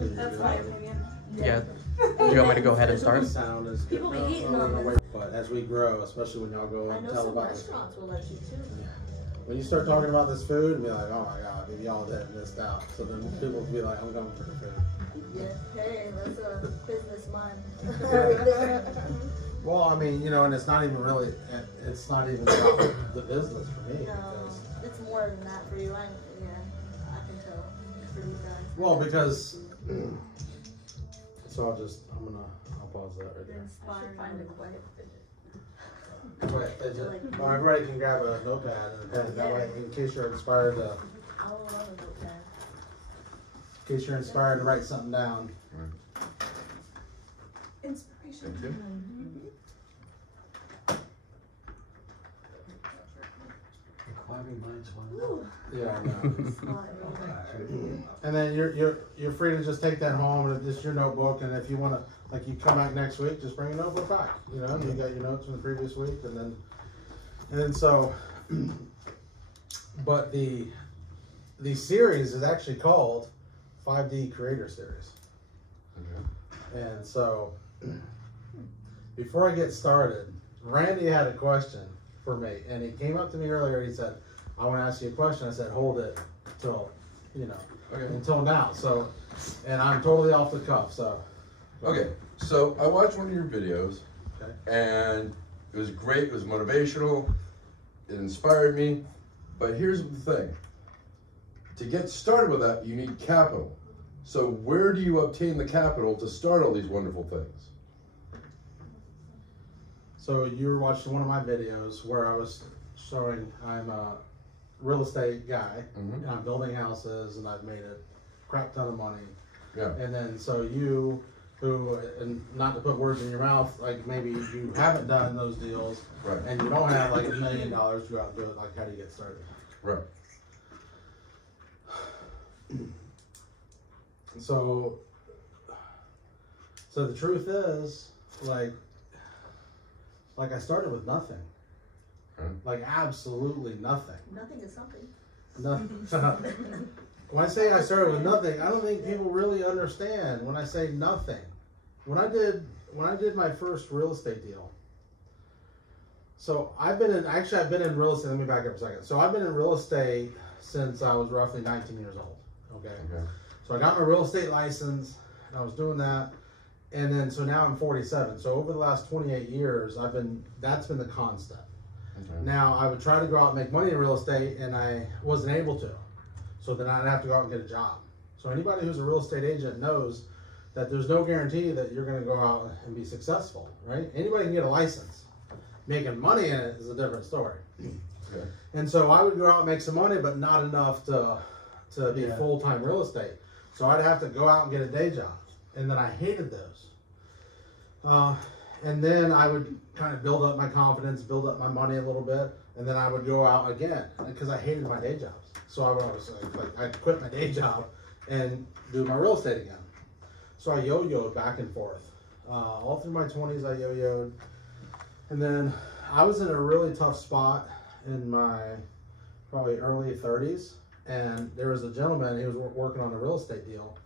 That's my opinion. Yeah. Do you want me to go ahead and start? Sound is good. People be eating on this. But as we grow, especially when y'all go I and know tell some about restaurants will let you too. when you start talking about this food and be like, oh my god, maybe y'all did missed out. So then people will be like, I'm coming for the food. Yeah, hey, that's a business mind. Well, I mean, you know, and it's not even really, it's not even about the business for me. No, Because, it's more than that for you. I can tell for you guys. well, because, so I'll pause that right there. I should find a quiet fidget. Quiet fidget. Well, everybody can grab a notepad and a pen. That way, in case you're inspired to, I love a notepad. in case you're inspired to write something down. Inspiration. Inquiring minds want Ooh, Yeah, I know. smart. And then you're free to just take that home and just your notebook. And if you want to, like, you come back next week, just bring a notebook back. You know, you got your notes from the previous week, and then so. But the series is actually called 5D Creator Series. Okay. And so, before I get started, Randy had a question for me, and he came up to me earlier. He said, "I want to ask you a question." I said, "Hold it till, you know, until now." So, and I'm totally off the cuff. So, okay. So I watched one of your videos, okay. and it was great. It was motivational. It inspired me. But here's the thing: to get started with that, you need capital. So where do you obtain the capital to start all these wonderful things? So you were watching one of my videos where I was showing I'm a real estate guy, and I'm building houses, and I've made a crap ton of money. Yeah. And then so you, who, and not to put words in your mouth, like maybe you haven't done those deals, Right. and you don't have like $1 million to go out and do it. Like, how do you get started? Right. So the truth is, like I started with nothing. Like absolutely nothing. Nothing is something. Nothing. When I say I started with nothing, I don't think people really understand when I say nothing. When I did my first real estate deal. So I've been in real estate. Let me back up a second. So I've been in real estate since I was roughly 19 years old. Okay. So I got my real estate license, and I was doing that. And then, so now I'm 47. So over the last 28 years, that's been the constant. Okay. Now, I would try to go out and make money in real estate, and I wasn't able to. So then I'd have to go out and get a job. So anybody who's a real estate agent knows that there's no guarantee that you're going to go out and be successful, right? Anybody can get a license. Making money in it is a different story. Okay. And so I would go out and make some money, but not enough to be full-time real estate. So I'd have to go out and get a day job. And then I hated those. And then I would kind of build up my confidence, build up my money a little bit, and then I would go out again because I hated my day jobs. So I would always I'd quit my day job and do my real estate again. So I yo-yoed back and forth. All through my 20s, I yo-yoed. And then I was in a really tough spot in my probably early 30s. And there was a gentleman, he was working on a real estate deal.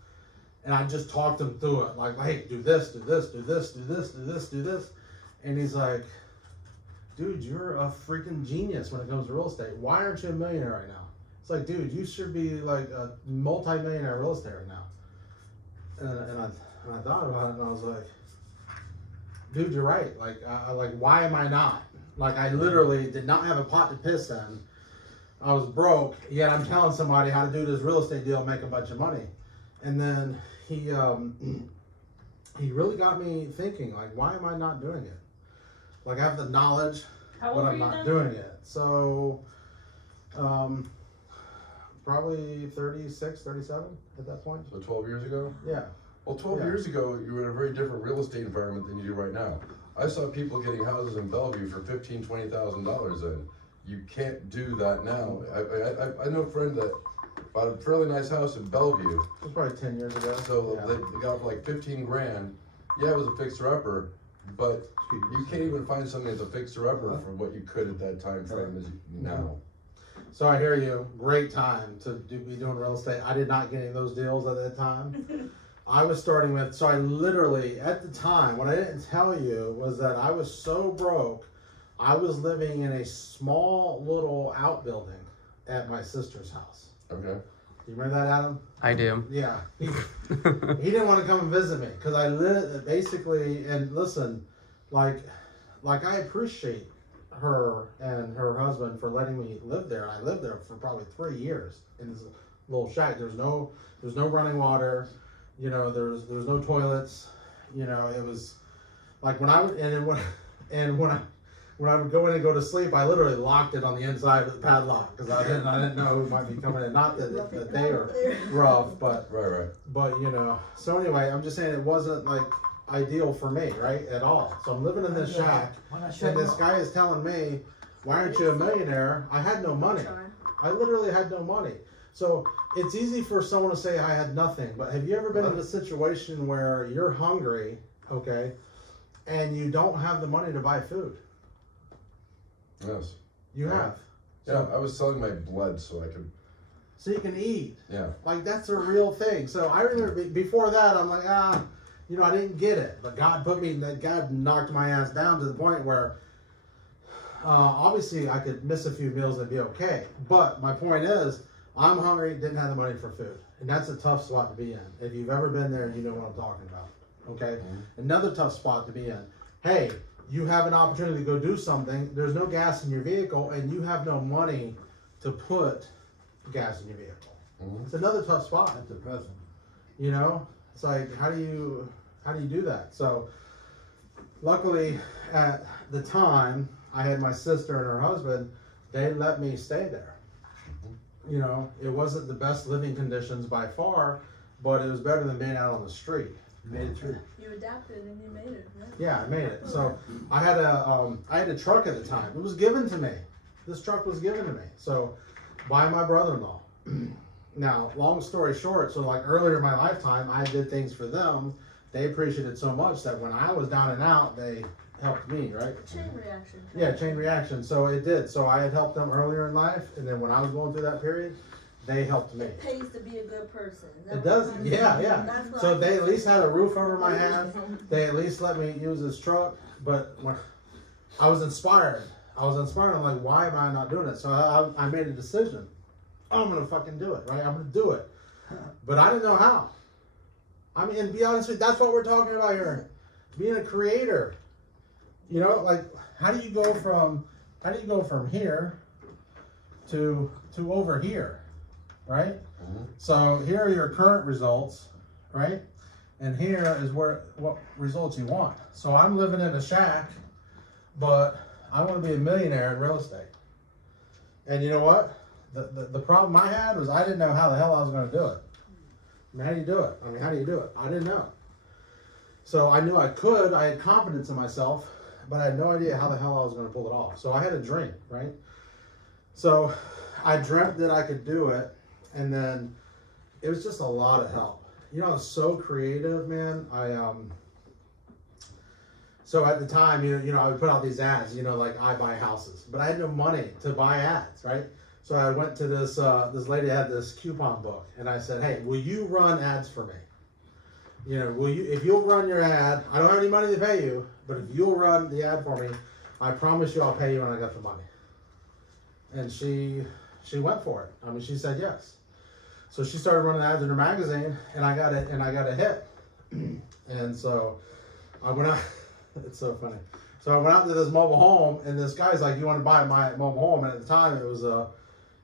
And I just talked him through it. Like, hey, do this, do this, do this, do this, do this, do this. And he's like, dude, you're a freaking genius when it comes to real estate. Why aren't you a millionaire right now? It's like, dude, you should be like a multi-millionaire real estate right now. And I thought about it, and I was like, dude, you're right. Like, why am I not? Like, I literally did not have a pot to piss in. I was broke, yet I'm telling somebody how to do this real estate deal and make a bunch of money. And then he really got me thinking, like, why am I not doing it? Like, I have the knowledge, but I'm not doing it. So, probably 36, 37 at that point. So 12 years ago? Yeah. Well, 12 years ago, you were in a very different real estate environment than you do right now. I saw people getting houses in Bellevue for $15,000, $20,000 in. You can't do that now. I know a friend that bought a fairly nice house in Bellevue. It was probably 10 years ago. So they got it for like 15 grand. Yeah, it was a fixer-upper, but you can't even find something that's a fixer-upper for what you could at that time frame as now. So I hear you. Great time to be doing real estate. I did not get any of those deals at that time. I was starting with, so I literally, at the time, what I didn't tell you was that I was so broke, I was living in a small little outbuilding at my sister's house. Okay. You remember that, Adam? I do. Yeah. He didn't want to come and visit me because I lived basically, and listen, like I appreciate her and her husband for letting me live there. I lived there for probably 3 years in this little shack. There's no running water, you know, there's no toilets, you know, it was like when I would, when I would go in and go to sleep, I literally locked it on the inside with the padlock because I didn't know who might be coming in. Not that they are rough, but Right. you know. So anyway, I'm just saying it wasn't like ideal for me, right, at all. So I'm living in this shack, and this guy is telling me, "Why aren't you a millionaire?" I had no money. I literally had no money. So it's easy for someone to say I had nothing, but have you ever been in a situation where you're hungry, okay, and you don't have the money to buy food? Yes. You have. Yeah, I was selling my blood so I could. So you can eat. Yeah. Like, that's a real thing. So I remember before that, I'm like, you know, I didn't get it. But God knocked my ass down to the point where, obviously I could miss a few meals and be okay. But my point is, I'm hungry, didn't have the money for food. And that's a tough spot to be in. If you've ever been there, you know what I'm talking about. Okay? Mm-hmm. Another tough spot to be in. Hey, you have an opportunity to go do something. There's no gas in your vehicle, and you have no money to put gas in your vehicle. Mm-hmm. It's another tough spot At the present. You know, it's like, how do you do that? So luckily at the time I had my sister and her husband, they let me stay there. You know, it wasn't the best living conditions by far, but it was better than being out on the street. You made it through. You adapted and you made it, right? Yeah, I made it. So I had a truck at the time. It was given to me. This truck was given to me. So by my brother-in-law. Now, long story short, so like earlier in my lifetime, I did things for them. They appreciated it so much that when I was down and out, they helped me, right? Chain reaction. Yeah, chain reaction. So it did. So I had helped them earlier in life, and then when I was going through that period, they helped me. It pays to be a good person. It does, yeah. So they at least had a roof over my head. They at least let me use this truck. But when I was inspired, I'm like, why am I not doing it? So I made a decision. I'm gonna fucking do it, right? I'm gonna do it. But I didn't know how. I mean, and be honest with you, that's what we're talking about here. Being a creator. You know, like, how do you go from here to over here? Right? Mm-hmm. So here are your current results, right? And here is what results you want. So I'm living in a shack, but I want to be a millionaire in real estate. And you know what? The problem I had was I didn't know how the hell I was going to do it. I mean, how do you do it? I didn't know. So I knew I could. I had confidence in myself, but I had no idea how the hell I was going to pull it off. So I had a dream, right? So I dreamt that I could do it. And then it was just a lot of help. You know, I was so creative, man. So at the time, you know, I would put out these ads, you know, like I buy houses, but I had no money to buy ads, right? So I went to this lady had this coupon book, and I said, hey, will you run ads for me? You know, if you'll run your ad, I don't have any money to pay you, but if you'll run the ad for me, I promise you I'll pay you when I got the money. And she went for it. I mean, she said yes. So she started running ads in her magazine, and I got a hit. And so I went out. It's so funny. So I went out to this mobile home, and this guy's like, "You want to buy my mobile home?" And at the time, it was a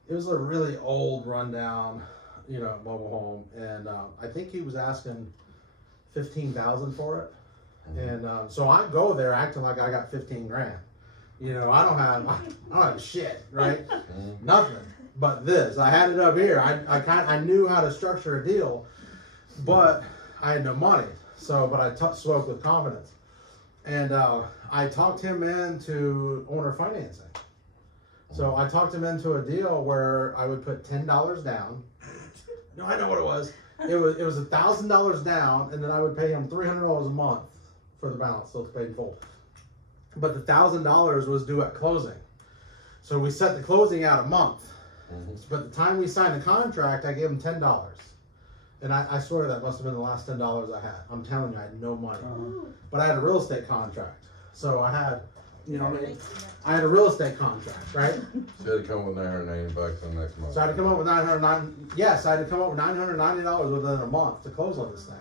really old, rundown, you know, mobile home, and I think he was asking $15,000 for it. And so I go there acting like I got 15 grand. You know, I don't have shit, right? Nothing. But this, I had it up here. I knew how to structure a deal, but I had no money. So, but I spoke with confidence, and I talked him into owner financing. So I talked him into a deal where I would put $10 down. No, I know what it was. It was $1,000 down, and then I would pay him $300 a month for the balance, so it's paid in full. But the $1,000 was due at closing. So we set the closing out a month. Mm-hmm. But the time we signed the contract, I gave him $10. And I swear that must have been the last $10 I had. I'm telling you, I had no money. But I had a real estate contract. So I had, you know what I mean? I had a real estate contract, right? So you had to come up with $990 on next month. So I had to come up with $990. Yes, I had to come up with $990 within a month to close on this thing.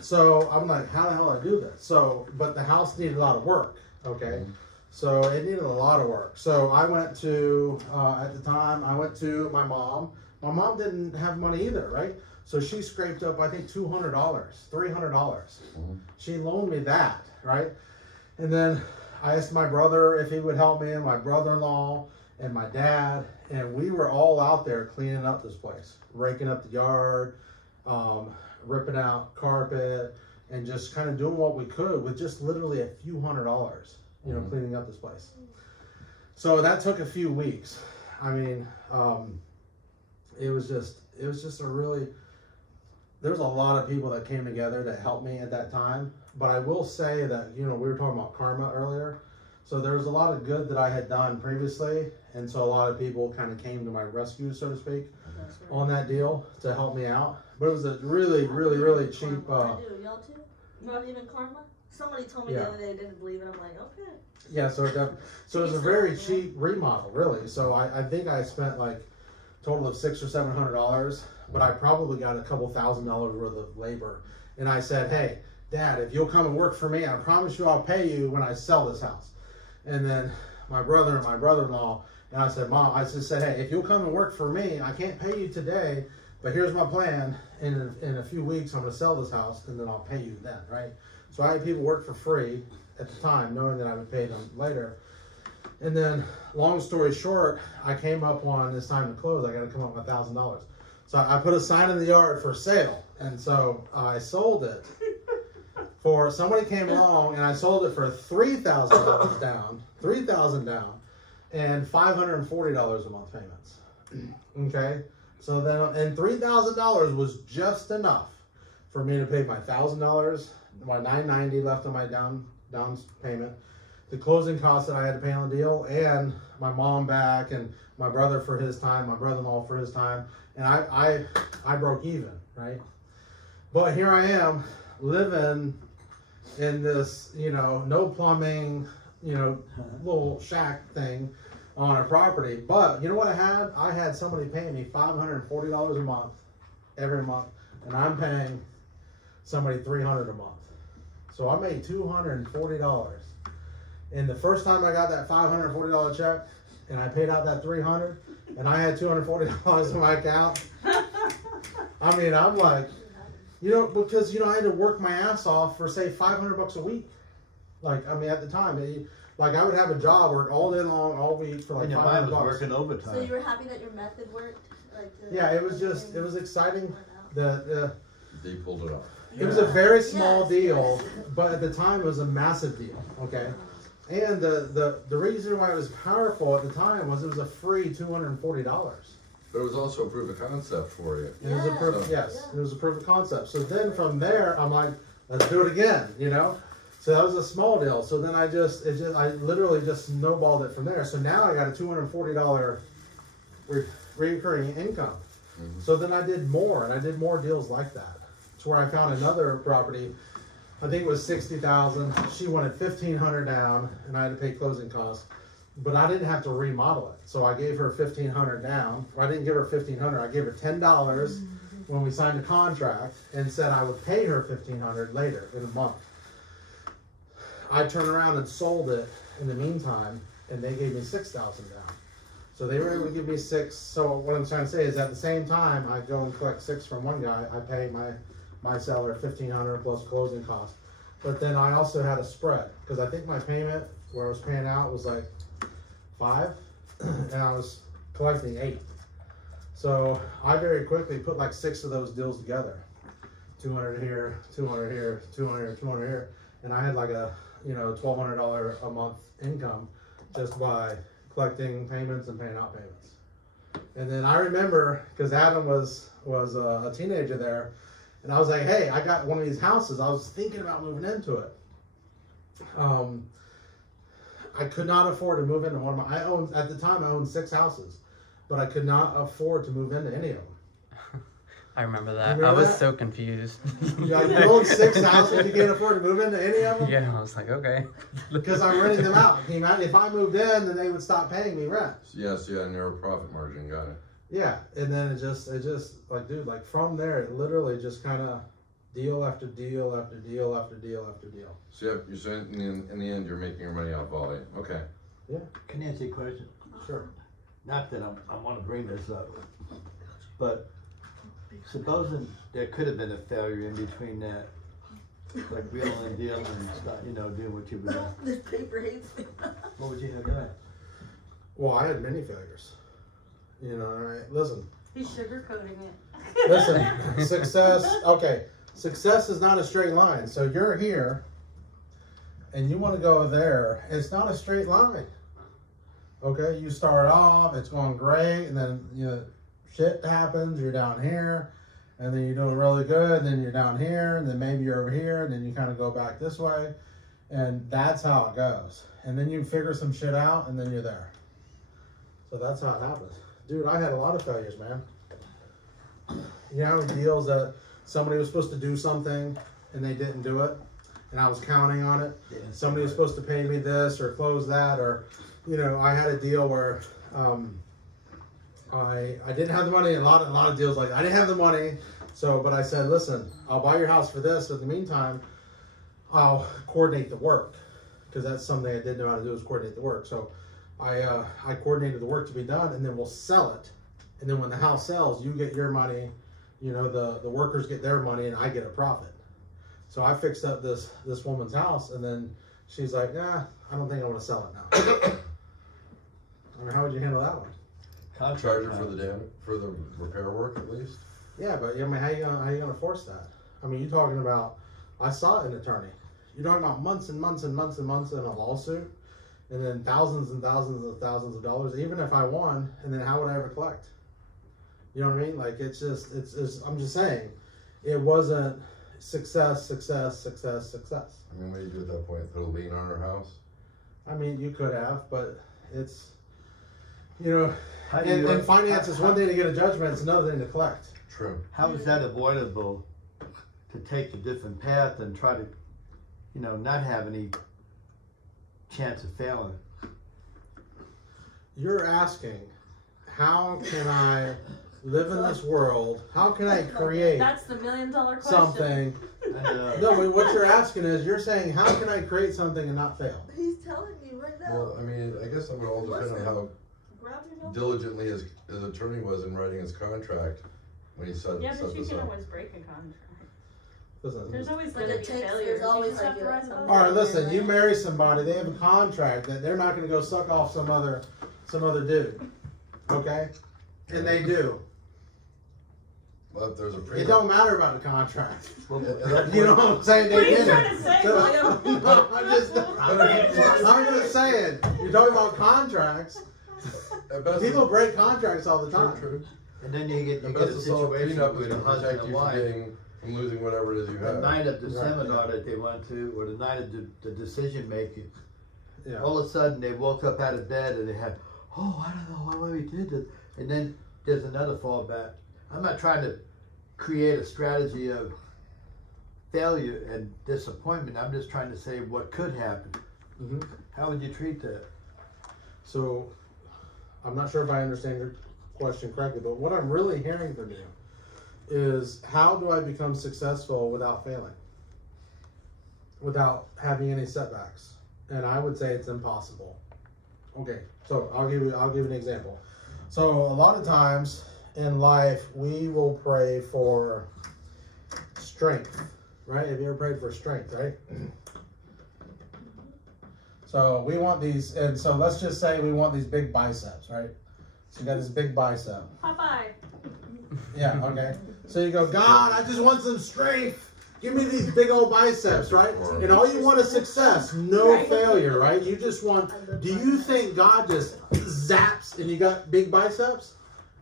So I'm like, how the hell do I do this? So, but the house needed a lot of work. Okay, so it needed a lot of work. So I went to at the time I went to my mom. My mom didn't have money either, right? So she scraped up, I think, $200, $300. She loaned me that, right? And then I asked my brother if he would help me, and my brother-in-law, and my dad, and we were all out there cleaning up this place, raking up the yard, ripping out carpet, and just kind of doing what we could with just literally a few $100s, you know, cleaning up this place. So that took a few weeks. I mean, it was just a really, there was a lot of people that came together to help me at that time. But I will say that, you know, we were talking about karma earlier. So there was a lot of good that I had done previously. And so a lot of people kind of came to my rescue, so to speak, on that deal to help me out. But it was a really, really, really cheap. I do. Y'all too? You believe in karma? Somebody told me the other day they didn't believe it. I'm like, okay. Yeah, so it was a very cheap remodel, really. So I think I spent like a total of $600 or $700, but I probably got a couple $1,000s worth of labor. And I said, hey, Dad, if you'll come and work for me, I promise you I'll pay you when I sell this house. And then my brother and my brother-in-law, and I said, Mom, I just said, hey, if you'll come and work for me, I can't pay you today, but here's my plan. In a few weeks, I'm going to sell this house, and then I'll pay you then, right? So I had people work for free at the time, knowing that I would pay them later. And then, long story short, I came up on this time to close. I got to come up with $1,000. So I put a sign in the yard for sale, and so I sold it. For somebody came along, and I sold it for $3,000 down, $3,000 down, and $540 a month payments. Okay, so then, and $3,000 was just enough for me to pay my $1,000, my $990 left on my down payment, the closing costs that I had to pay on the deal, and my mom back, and my brother for his time, my brother-in-law for his time, and I broke even, right? But here I am living in this, you know, no plumbing, you know, little shack thing on a property. But you know what I had? I had somebody paying me $540 a month every month, and I'm paying somebody $300 a month. So I made $240. And the first time I got that $540 check, and I paid out that $300, and I had $240 in my account. I mean, I'm like, you know, because, you know, I had to work my ass off for, say, $500 a week. Like, I mean, at the time, like, I would have a job, work all day long, all week for like And your $500. mind was working overtime. So you were happy that your method worked? Like Yeah, it was just, it was exciting. They pulled it off. It was a very small Yes, deal, yes. but at the time it was a massive deal, okay? And the reason why it was powerful at the time was it was a free $240. But it was also a proof of concept for you. It was a proof, yes, it was a proof of concept. So then from there, I'm like, let's do it again, you know? So that was a small deal. So then I literally just snowballed it from there. So now I got a $240 recurring income. So then I did more, and I did more deals like that. To where I found another property, I think it was $60,000. She wanted $1,500 down, and I had to pay closing costs. But I didn't have to remodel it. So I gave her $1,500 down. Well, I didn't give her $1,500. I gave her $10 when we signed the contract, and said I would pay her $1,500 later in a month. I turned around and sold it in the meantime, and they gave me $6,000 down. So they were able to give me $6,000. So what I'm trying to say is, at the same time, I go and collect $6,000 from one guy. I pay my seller $1,500 plus closing costs. But then I also had a spread, because I think my payment where I was paying out was like $5,000, and I was collecting $8,000. So I very quickly put like 6 of those deals together. 200 here, 200 here, 200 here, 200 here, and I had like a, you know, $1,200 a month income just by collecting payments and paying out payments. And then I remember, because Adam was a teenager there, and I was like, hey, I got one of these houses. I was thinking about moving into it. I could not afford to move into one of my, at the time I owned 6 houses, but I could not afford to move into any of them. I remember You that. remember I was that? so confused. You got you own 6 houses, you can't afford to move into any of them? Yeah, I was like, okay. Because I'm renting them out. If I moved in, then they would stop paying me rent. Yes, yeah, narrow profit margin, got it. Yeah, and then it just like, dude, like from there, it literally just kind of deal after deal after deal after deal after deal. So yeah, you're saying in the end, you're making your money off volley. Okay. Can I ask you a question? Sure. Not that I want to bring this up, but supposing there could have been a failure in between that, like wheeling and dealing and stuff, you know, doing what you were doing. This paper hates me. What would you have done? Well, I had many failures. You know, right? Listen, He's sugarcoating it. listen, success, okay, success is not a straight line. So you're here and you want to go there. It's not a straight line. Okay, you start off, it's going great, and then shit happens, you're down here, and then you're doing really good, and then you're down here, and then maybe you're over here, and then you kind of go back this way, and that's how it goes. And then you figure some shit out, and then you're there. So that's how it happens. Dude, I had a lot of failures, man. You know how many deals that somebody was supposed to do something, and they didn't do it, and I was counting on it. Yeah. Somebody was supposed to pay me this, or close that, or I had a deal where I didn't have the money. A lot of deals like that. I didn't have the money, but I said, listen, I'll buy your house for this. In the meantime, I'll coordinate the work, because that's something I didn't know how to do, is coordinate the work. So I coordinated the work to be done, and then we'll sell it. And then when the house sells, you get your money, the workers get their money, and I get a profit. So I fixed up this woman's house, and then she's like, nah, I don't think I want to sell it now. I mean, how would you handle that one? Charge her for the repair work at least. Yeah, but I mean, how you gonna force that? I mean, you're talking about, I saw an attorney. You're talking about months and months and months and months in a lawsuit, and then thousands and thousands of thousands of dollars. Even if I won, and then how would I ever collect? You know what I mean? Like, it's I'm just saying, it wasn't success. I mean, what do you do at that point? Put a lien on her house? I mean, you could have, but it's, How do you- and finance is one thing to get a judgment, it's another thing to collect. True. How is that avoidable to take a different path and try to, not have any chance of failing? You're asking, how can I live in this world? How can I create That's the $1 million question. something? And, No, but what you're asking is, you're saying, how can I create something and not fail? He's telling you right now. Well, I mean, I guess that would all depend on how Grab your notebook. diligently his attorney was in writing his contract when he set Yeah, but you this can up. always break a contract. Listen. There's always But going to it be takes- failures. there's You always just have like to a- rise above All right, it. listen, you marry somebody, they have a contract that they're not gonna go suck off some other dude, okay? And they do. Well, if there's a It don't matter about the contract. well, You know what I'm saying? What are They you did trying it. to say? So- Like, I'm just saying, you're talking about contracts. At best, People break contracts all the true, time. true. and then you get At a best, the sole situation prenup is with a going to husband protect and you from wife. from losing whatever it is you The have. night of the Right, seminar that they went to, or the night of the decision making, Yeah. all of a sudden they woke up out of bed and they had, oh, I don't know why we did this. And then there's another fallback. I'm not trying to create a strategy of failure and disappointment. I'm just trying to say what could happen. Mhm. How would you treat that? So, I'm not sure if I understand your question correctly, but what I'm really hearing from you is, how do I become successful without failing? Without having any setbacks? And I would say it's impossible. Okay, so I'll give you an example. So a lot of times in life, we will pray for strength, right? Have you ever prayed for strength, right? So we want these, and so let's just say we want these big biceps, right? So you got this big bicep. Popeye. Yeah, okay. So you go, God, I just want some strength. Give me these big old biceps, right? And all you want is success, no failure, right? You just want, do you think God just zaps and you got big biceps?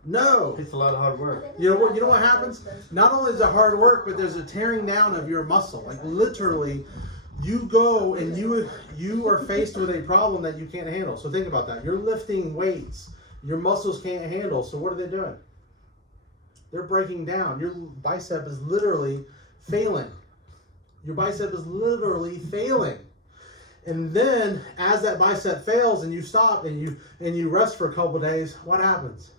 No. It's a lot of hard work. You know what happens? Not only is it hard work, but there's a tearing down of your muscle. Like literally, you go and you are faced with a problem that you can't handle. So think about that. You're lifting weights. Your muscles can't handle. So what are they doing? They're breaking down. Your bicep is literally failing. Your bicep is literally failing. And then as that bicep fails and you stop and you rest for a couple of days, what happens?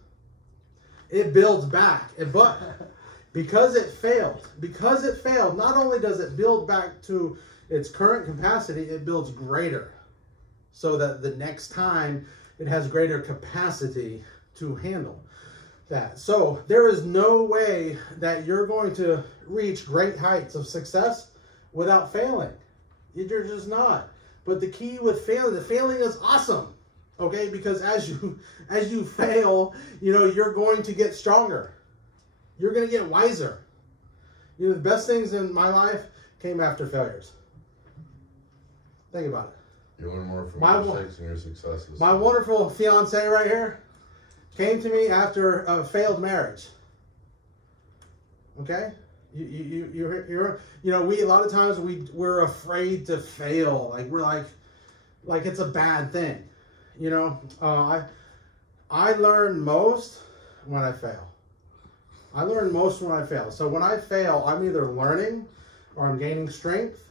It builds back. But because it failed, not only does it build back to its current capacity, it builds greater. So that the next time it has greater capacity to handle that. So there is no way that you're going to reach great heights of success without failing. You're just not. But the key with failing, the failing is awesome. Okay, because as you fail, you know, you're going to get stronger. You're going to get wiser. You know, the best things in my life came after failures. Think about it. You learn more from My your mistakes and your successes. My wonderful fiance right here came to me after a failed marriage. Okay? You know, we a lot of times we're afraid to fail. Like we're like it's a bad thing. You know, I learn most when I fail. I learn most when I fail. So when I fail, I'm either learning or I'm gaining strength.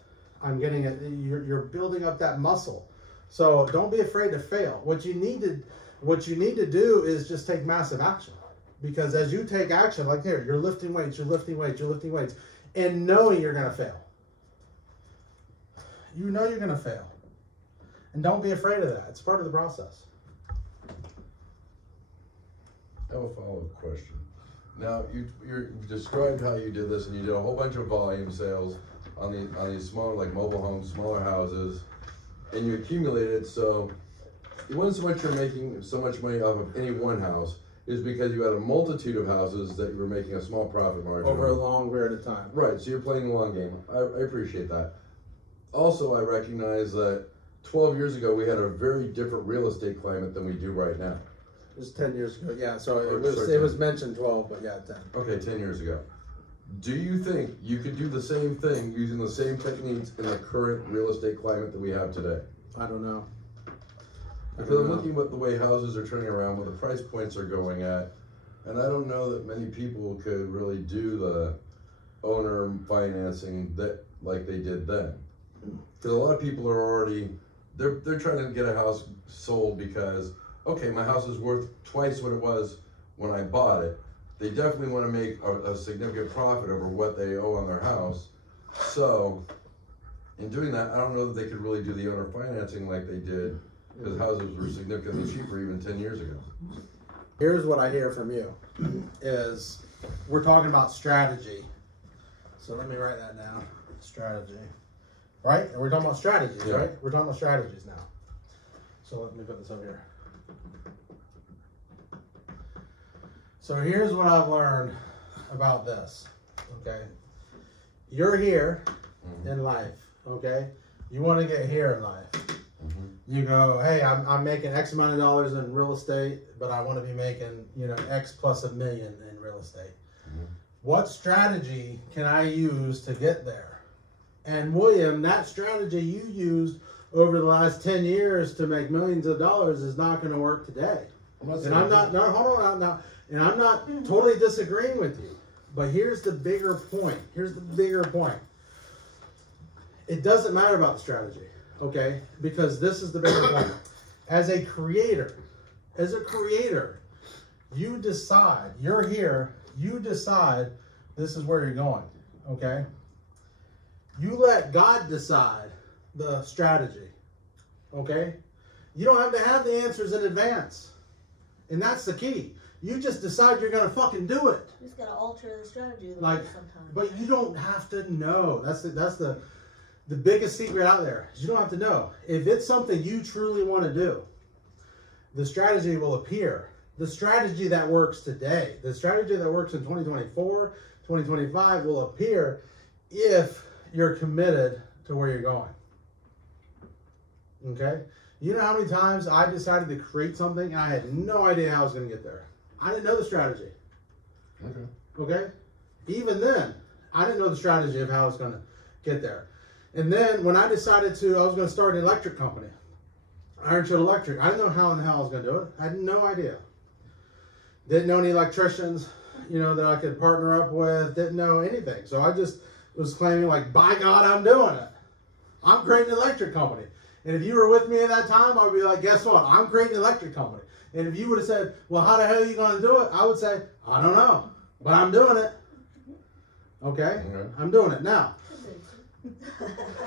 I'm getting it. You're building up that muscle. So don't be afraid to fail. What you need to do is just take massive action. Because as you take action, like here, you're lifting weights, and knowing you're going to fail. You know you're going to fail. And don't be afraid of that. It's part of the process. I have a follow-up question. Now, you described how you did this, and you did a whole bunch of volume sales on these smaller, like mobile homes, smaller houses, and you accumulated. So it wasn't so much you're making so much money off of any one house, is because you had a multitude of houses that you were making a small profit margin Over a long period of time. Right. So you're playing the long game. I appreciate that. Also, I recognize that 12 years ago we had a very different real estate climate than we do right now. It was 10 years ago. Yeah, so Or it was mentioned 12, but yeah, 10. Okay, 10 years ago. Do you think you could do the same thing using the same techniques in the current real estate climate that we have today? I don't know. Because I'm looking at the way houses are turning around, what the price points are going at, and I don't know that many people could really do the owner financing that like they did then. Because a lot of people are already, they're trying to get a house sold because, okay, my house is worth twice what it was when I bought it. They definitely want to make a significant profit over what they owe on their house. So, in doing that, I don't know that they could really do the owner financing like they did, because houses were significantly cheaper even 10 years ago. Here's what I hear from you, is we're talking about strategy. So let me write that down. Strategy. Right? And we're talking about strategies, Yeah. right? We're talking about strategies now. So let me put this over here. So here's what I've learned about this, okay? You're here in life, okay? You want to get here in life. You go, hey, I'm making X amount of dollars in real estate, but I want to be making, you know, X plus $1 million in real estate. What strategy can I use to get there? And William, that strategy you used over the last 10 years to make millions of dollars is not going to work today. And I'm not, no, hold on now. And I'm not totally disagreeing with you. But here's the bigger point. Here's the bigger point. It doesn't matter about the strategy, okay? Because this is the bigger point. As a creator, you decide, you're here, you decide this is where you're going, okay? You let God decide the strategy, okay? You don't have to have the answers in advance. And that's the key. You just decide you're going to fucking do it. You just got to alter the strategy a Like, little sometimes. but you don't have to know. That's the biggest secret out there. You don't have to know. If it's something you truly want to do, the strategy will appear. The strategy that works today, the strategy that works in 2024, 2025 will appear if you're committed to where you're going. Okay? You know how many times I decided to create something and I had no idea how I was going to get there? I didn't know the strategy. Okay? Even then, I didn't know the strategy of how I was going to get there. And then when I decided I was going to start an electric company, Ironshot Electric, I didn't know how in the hell I was going to do it. I had no idea. Didn't know any electricians. you know, that I could partner up with, didn't know anything. So I just was claiming like, by God, I'm doing it. I'm creating an electric company. And if you were with me at that time, I'd be like, guess what? I'm creating an electric company. And if you would have said, well, how the hell are you going to do it? I would say, I don't know, but I'm doing it. Okay? I'm doing it. Now,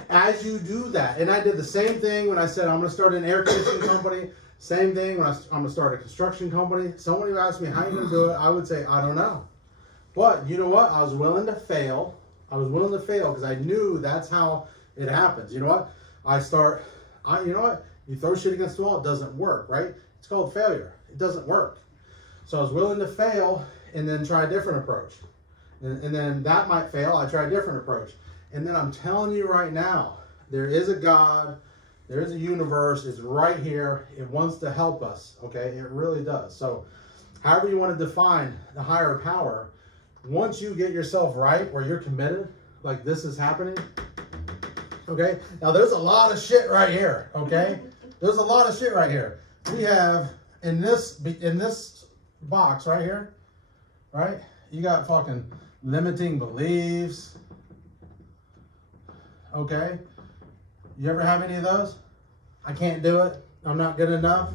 as you do that, and I did the same thing when I said I'm going to start an air conditioning company, same thing when I'm going to start a construction company. Someone who asked me, how are you going to do it? I would say, I don't know. But you know what? I was willing to fail. I was willing to fail because I knew that's how it happens. You know what? You know what? You throw shit against the wall, it doesn't work, right? It's called failure. It doesn't work. So I was willing to fail and then try a different approach. And then that might fail, I try a different approach. And then I'm telling you right now, there is a God, there is a universe, it's right here. It wants to help us, okay? It really does. So however you want to define the higher power, once you get yourself right, where you're committed, like this is happening, okay? Now there's a lot of shit right here, okay? There's a lot of shit right here. We have, in this box right here, right? You got fucking limiting beliefs, okay? You ever have any of those? I can't do it. I'm not good enough.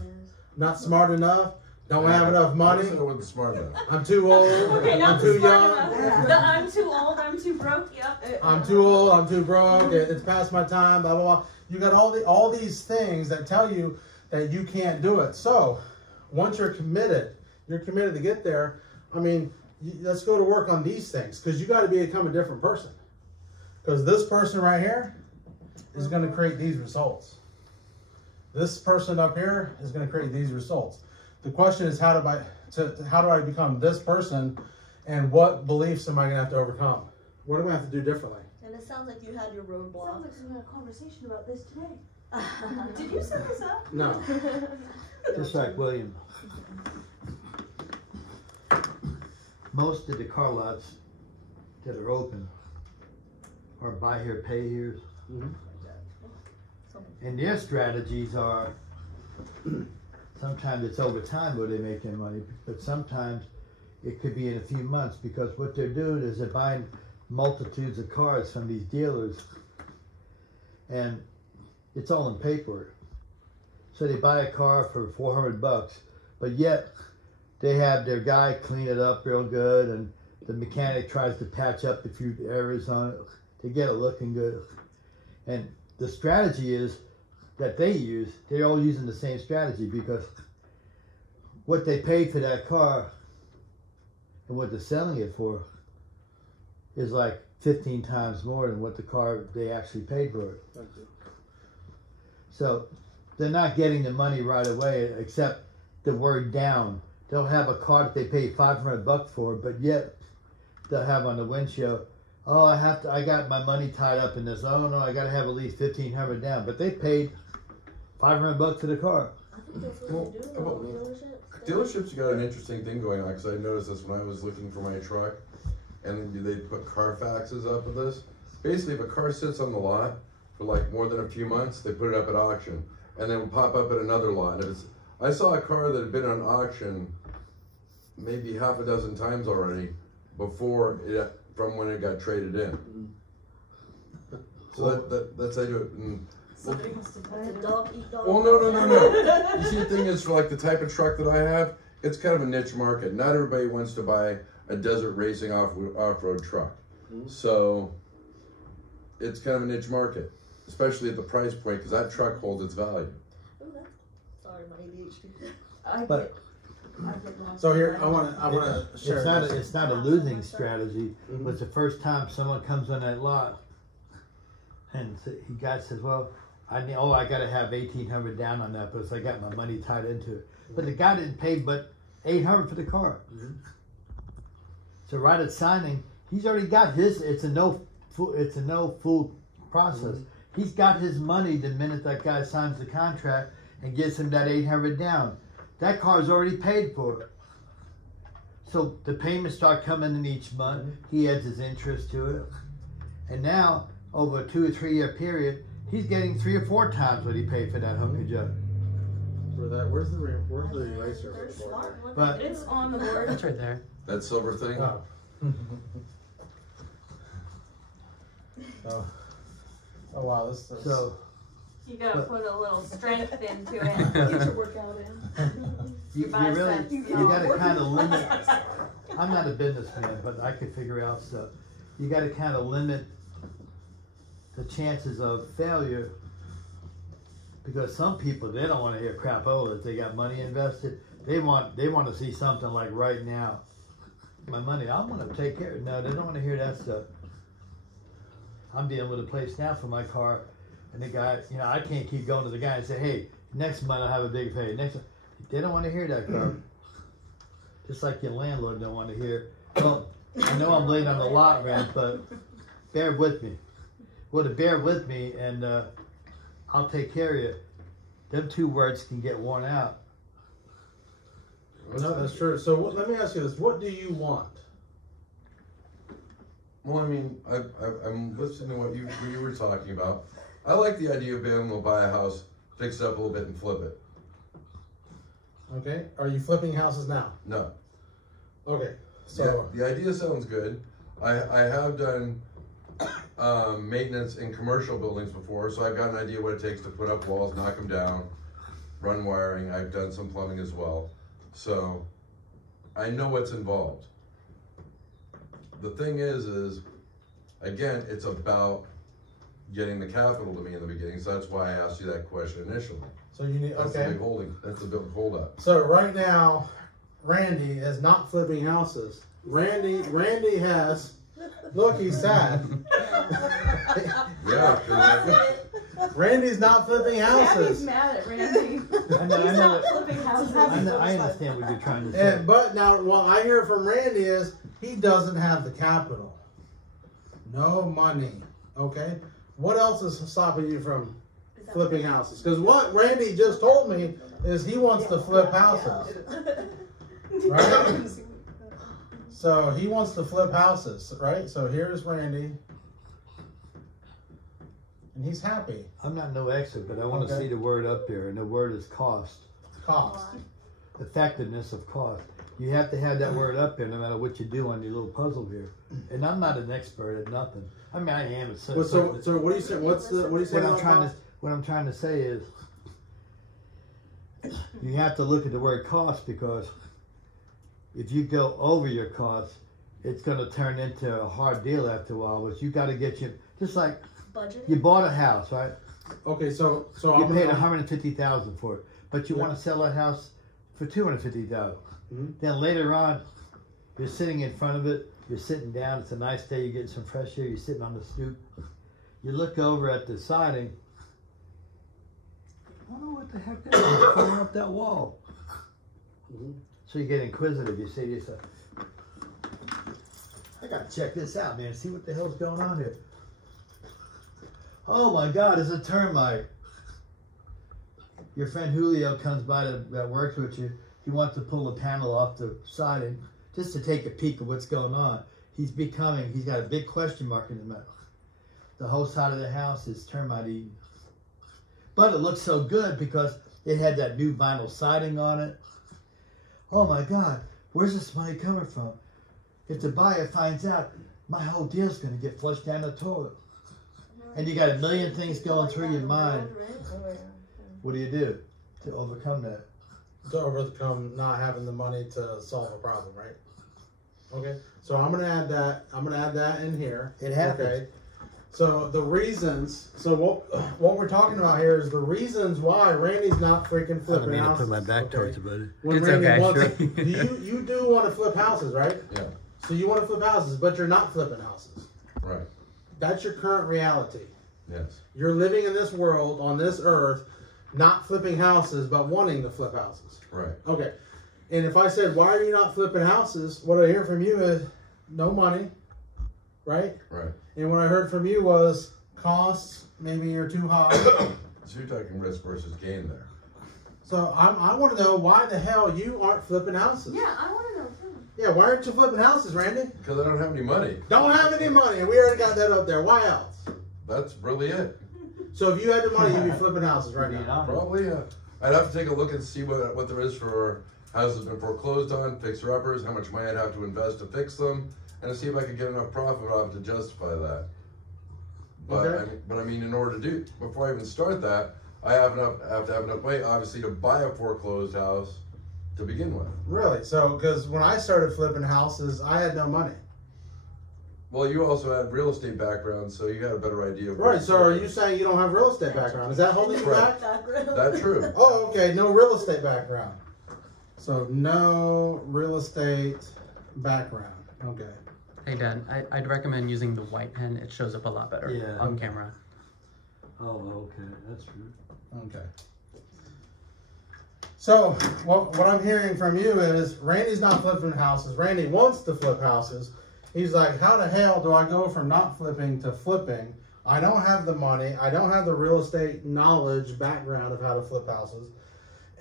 Not smart enough. Don't have enough money. I wasn't smart enough. I'm too old. Okay, not I'm too smart young. enough. The I'm too old, I'm too broke, yep. I'm too old. I'm too broke. It's past my time. Blah blah blah. You got all these things that tell you that you can't do it. So once you're committed to get there. I mean, let's go to work on these things because you got to become a different person. Because this person right here is going to create these results. This person up here is going to create these results. The question is, how do I become this person, and what beliefs am I going to have to overcome? What do I have to do differently? And it sounds like you had your roadblock. Sounds like we had a conversation about this today. Did you set this up? No. Just like William. Most of the car lots that are open are buy here, pay here. Mm-hmm. And their strategies are, sometimes it's over time where they make their money, but sometimes it could be in a few months, because what they're doing is they're buying multitudes of cars from these dealers, and it's all in paperwork. So they buy a car for $400, but yet they have their guy clean it up real good, and the mechanic tries to patch up a few errors on it to get it looking good. And the strategy is that they use, they're all using the same strategy, because what they paid for that car and what they're selling it for is like 15 times more than what the car they actually paid for it. So they're not getting the money right away, except the word down. They'll have a car that they paid $500 for, but yet they'll have on the windshield, oh, I got my money tied up in this. Oh no, I got to have at least $1,500 down. But they paid $500 for the car. I think that's what they do. well, Dealerships. Dealerships got an interesting thing going on, because I noticed this when I was looking for my truck, and then they put Carfaxes up with this. Basically, if a car sits on the lot for like more than a few months, they put it up at auction, and then it will pop up at another lot. I saw a car that had been on auction maybe half a dozen times already before it, from when it got traded in. So that's how you do it. And, Somebody must have It's a died. dog eat dog. well, no. You see, the thing is, for like the type of truck that I have, it's kind of a niche market. Not everybody wants to buy a desert racing off-road truck. So it's kind of a niche market, especially at the price point, because that truck holds its value. Ooh, sorry, my ADHD. I But- get lost. So here, I want to share. It's not a losing strategy. Mhm. But it's the first time someone comes on that lot, and the guy says, "Well, I got to have $1,800 down on that because I got my money tied into it." But the guy didn't pay but $800 for the car. Mhm. So right at signing, he's already got his. It's a no fool process. He's got his money the minute that guy signs the contract and gives him that $800 down. That car's already paid for. So the payments start coming in each month. He adds his interest to it. And now, over a 2 or 3 year period, he's getting 3 or 4 times what he paid for that hunk of junk. Where's the eraser? They're smart. But- It's on the board. It's right there. That silver thing? Oh. Oh. Oh wow, this is. So You gotta put a little strength into it. Get your workout in. you really, biceps, you you know. gotta kind of limit. I'm not a businessman, but I can figure out stuff. You gotta kind of limit the chances of failure, because some people, they don't want to hear crapolas. They got money invested. They want to see something like right now. My money, I want to take care of it. No, they don't want to hear that stuff. I'm dealing with a place now for my car, and the guy, you know, I can't keep going to the guy and say, hey, next month I'll have a big pay. They don't want to hear that, car. Just like your landlord don't want to hear, well, I know I'm late on the lot rent, but bear with me. Well, to bear with me, and I'll take care of you. Them two words can get worn out. No, that's true. So let me ask you this: what do you want? Well, I mean, I'm listening to what you were talking about. I like the idea of being able to buy a house, fix it up a little bit, and flip it. Okay. Are you flipping houses now? No. Okay. So Yeah, the idea sounds good. I have done maintenance in commercial buildings before, so I've got an idea what it takes to put up walls, knock them down, run wiring. I've done some plumbing as well. So I know what's involved. The thing is again, it's about getting the capital to me in the beginning. So that's why I asked you that question initially. So you need That's the okay. big holding. That's the big hold up. So right now, Randy is not flipping houses. Randy has. Look, he's sad. Yeah. 'cause Randy's not flipping Abby's houses. mad at Randy. I know, He's I know, not flipping houses. I understand what you're trying to say. And, but now, what I hear from Randy is he doesn't have the capital. No money. Okay. What else is stopping you from flipping houses? Because what Randy just told me is he wants to flip houses. Right? So he wants to flip houses, right? So here's Randy. And he's happy. I'm not no expert, but I want to Okay. see the word up there, and the word is cost. Cost. Effectiveness of cost. You have to have that word up there no matter what you do on your little puzzle here. And I'm not an expert at nothing. I mean, I am. So what are you saying? What are you saying? What I'm trying to say is, you have to look at the word cost, because if you go over your cost, it's going to turn into a hard deal after a while. But you got to get just like Budget. you bought a house, right? Okay, so You I'm paid gonna- $150,000 for it, but you Yeah. want to sell that house for $250,000. Mhm. Then later on, you're sitting in front of it. You're sitting down. It's a nice day. You're getting some fresh air. You're sitting on the stoop. You look over at the siding. I don't know what the heck that is coming up that wall. Mhm. So you get inquisitive. You say to yourself, "I gotta check this out, man. See what the hell's going on here." Oh my God, it's a termite. Your friend Julio comes by that works with you. He wants to pull the panel off the siding just to take a peek of what's going on. He's got a big question mark in the middle. The whole side of the house is termite eaten. But it looks so good because it had that new vinyl siding on it. Oh my God, where's this money coming from? If the buyer finds out, my whole deal's gonna get flushed down the toilet. And you got a million things going through your mind. What do you do to overcome that? To overcome not having the money to solve a problem, right? Okay, so I'm gonna add that in here. It happens. Okay. So the reasons. So what we're talking about here is the reasons why Randy's not freaking flipping houses. Okay? buddy. When It's Randy okay, wants sure. you do want to flip houses, right? Yeah. So you want to flip houses, but you're not flipping houses. Right. That's your current reality. Yes. You're living in this world, on this earth, not flipping houses, but wanting to flip houses. Right. Okay. And if I said, why are you not flipping houses? What I hear from you is no money, right? Right. And what I heard from you was costs, maybe you're too high. So you're talking risk versus gain there. So I want to know why the hell you aren't flipping houses. Yeah, I want to know too. Yeah, why aren't you flipping houses, Randy? Because I don't have any money. Don't have any money, and we already got that up there. Why else? That's really it. So if you had the money, you'd be flipping houses right Being now. honest. Probably. I'd have to take a look and see what there is for houses been foreclosed on, fixer-uppers, how much money I'd have to invest to fix them, and to see if I could get enough profit off to justify that. But, Okay. I mean, in order to do, before I even start that, I have to have enough money, obviously, to buy a foreclosed house to begin with. Really? So, because when I started flipping houses, I had no money. Well, you also had real estate background, so you got a better idea of Right. So, are you saying you don't have real estate background? Is that holding you Right. back? That's true. Oh, okay. No real estate background. So, no real estate background. Okay. Hey Dad, I'd recommend using the white pen. It shows up a lot better Yeah. on camera. Oh, okay, that's true. Okay. So, what I'm hearing from you is Randy's not flipping houses. Randy wants to flip houses. He's like, how the hell do I go from not flipping to flipping? I don't have the money. I don't have the real estate knowledge background of how to flip houses.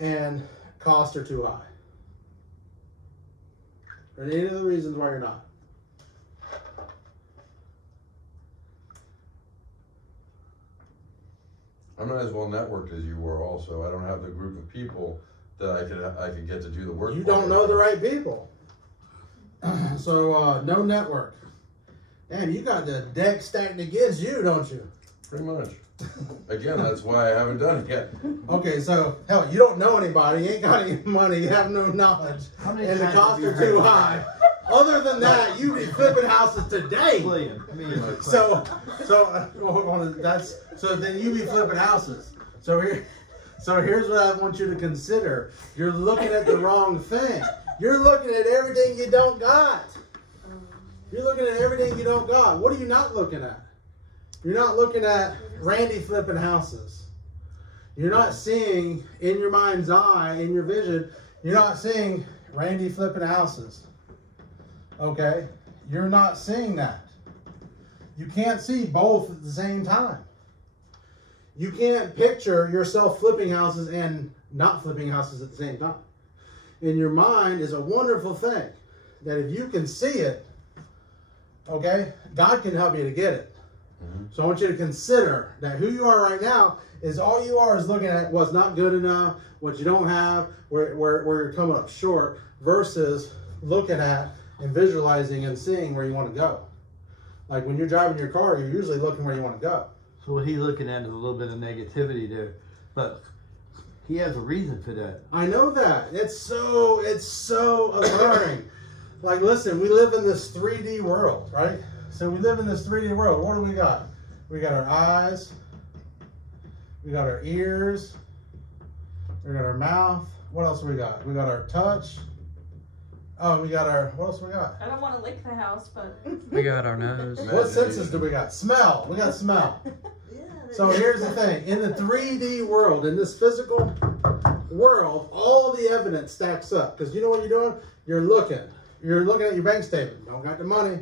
And costs are too high. Are any of the reasons why you're not? I'm not as well networked as you were also. I don't have the group of people that I could get to do the work. You for don't me. know the right people. So, no network. Damn, you got the deck stacked against you, don't you? Pretty much. Again, that's why I haven't done it yet. Okay, so, hell, you don't know anybody, you ain't got any money, you have no knowledge, How many and the times costs have you are too heard high. Other than that, you be flipping houses today. William, me and my So then you be flipping houses. So here's what I want you to consider. You're looking at the wrong thing. You're looking at everything you don't got. You're looking at everything you don't got. What are you not looking at? You're not looking at Randy flipping houses. You're not seeing in your mind's eye, in your vision, you're not seeing Randy flipping houses. Okay? You're not seeing that. You can't see both at the same time. You can't picture yourself flipping houses and not flipping houses at the same time. In your mind is a wonderful thing that if you can see it, okay, God can help you to get it. So I want you to consider that who you are right now is all you are is looking at what's not good enough, what you don't have, where you're coming up short, versus looking at and visualizing and seeing where you want to go. Like when you're driving your car, you're usually looking where you want to go. So what he's looking at is a little bit of negativity there, but he has a reason for that. I know that. It's so alluring. Like, listen, we live in this 3D world, right? So we live in this 3D world. What do we got? We got our eyes. We got our ears. We got our mouth. What else we got? We got our touch. Oh, we got our, what else we got? I don't want to lick the house, but We got our nose. What senses do we got? Smell. We got smell. So here's the thing. In the 3D world, in this physical world, all the evidence stacks up. Because you know what you're doing? You're looking. You're looking at your bank statement. Don't got the money.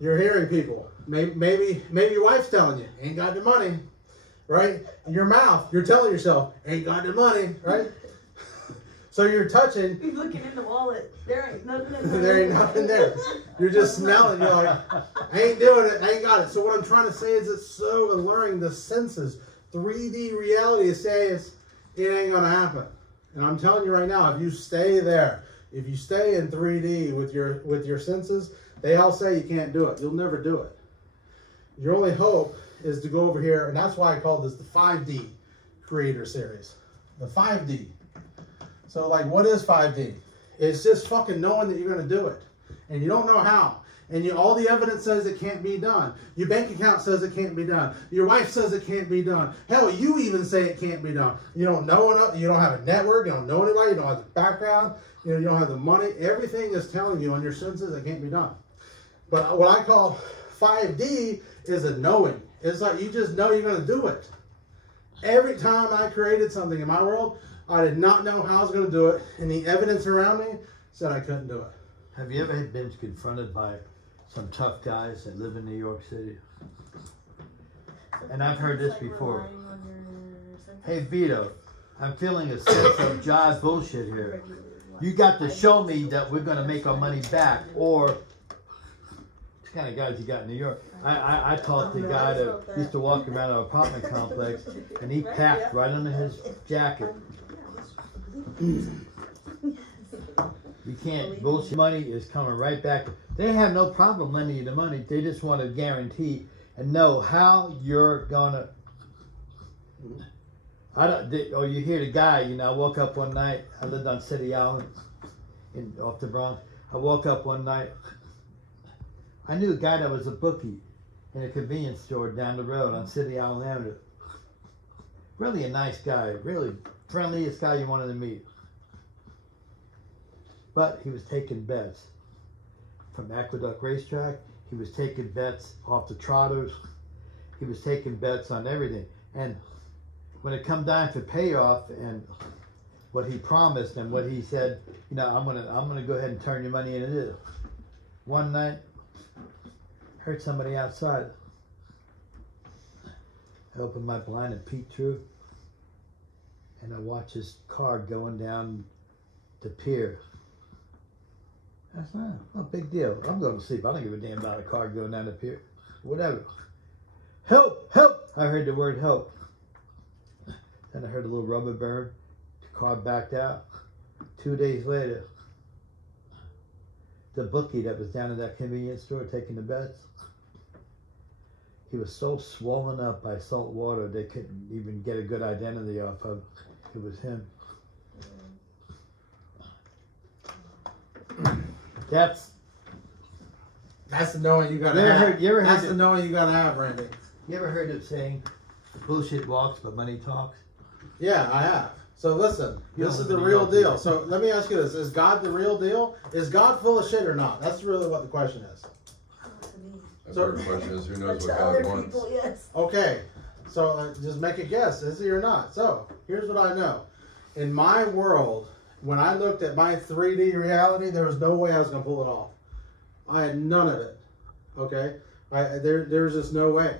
You're hearing people. Maybe your wife's telling you, ain't got the money. Right? Your mouth, you're telling yourself, ain't got the money. Right? So you're touching. you're looking in the wallet. There ain't nothing in there. There ain't nothing there. You're just smelling. You're like, I ain't doing it. I ain't got it. So what I'm trying to say is it's so alluring. The senses, 3D reality says it ain't gonna happen. And I'm telling you right now, if you stay there, if you stay in 3D with your senses, they all say you can't do it. You'll never do it. Your only hope is to go over here, and that's why I call this the 5D Creator Series. The 5D. So like, what is 5D? It's just fucking knowing that you're going to do it. And you don't know how. And all the evidence says it can't be done. Your bank account says it can't be done. Your wife says it can't be done. Hell, you even say it can't be done. You don't know enough. You don't have a network. You don't know anybody. You don't have the background. You don't have the money. Everything is telling you on your senses it can't be done. But what I call 5D is a knowing. It's like you just know you're going to do it. Every time I created something in my world, I did not know how I was going to do it, and the evidence around me said I couldn't do it. Have you ever been confronted by some tough guys that live in New York City? And I've heard this before. Hey Vito, I'm feeling a sense of jive bullshit here. You got to show me that we're going to make our money back, or what kind of guys you got in New York? I talked to a guy that used to walk around our apartment complex, and he packed right under his jacket You can't, bullshit money is coming right back. They have no problem lending you the money. They just want to guarantee and know how you're gonna. Or you hear the guy, you know, I woke up one night, I lived on City Island off the Bronx. I woke up one night, I knew a guy that was a bookie in a convenience store down the road on City Island Avenue. Really a nice guy, really friendliest guy you wanted to meet. But he was taking bets from Aqueduct Racetrack. He was taking bets off the Trotters. He was taking bets on everything. And when it come down to payoff and what he promised and what he said, you know, I'm gonna go ahead and turn your money into this. One night, heard somebody outside. I opened my blind and peeked through, and I watched his car going down the pier. That's not no big deal. I'm going to sleep. I don't give a damn about a car going down the pier. Whatever. Help! Help! I heard the word help. Then I heard a little rubber burn. The car backed out. 2 days later, the bookie that was down at that convenience store taking the bets, he was so swollen up by salt water they couldn't even get a good identity off of. It was him. That's the knowing you gotta have. That's the it? knowing you gotta have, Randy. You ever heard it saying, bullshit walks but money talks? Yeah, I have. So listen, You this don't is the really real know, deal. do you? So let me ask you this: is God the real deal? Is God full of shit or not? That's really what the question is. The third question is, who knows To what other God wants? people, yes. Okay, so just make a guess: is he or not? So here's what I know. In my world, when I looked at my 3D reality, there was no way I was gonna pull it off. I had none of it. Okay, there's just no way.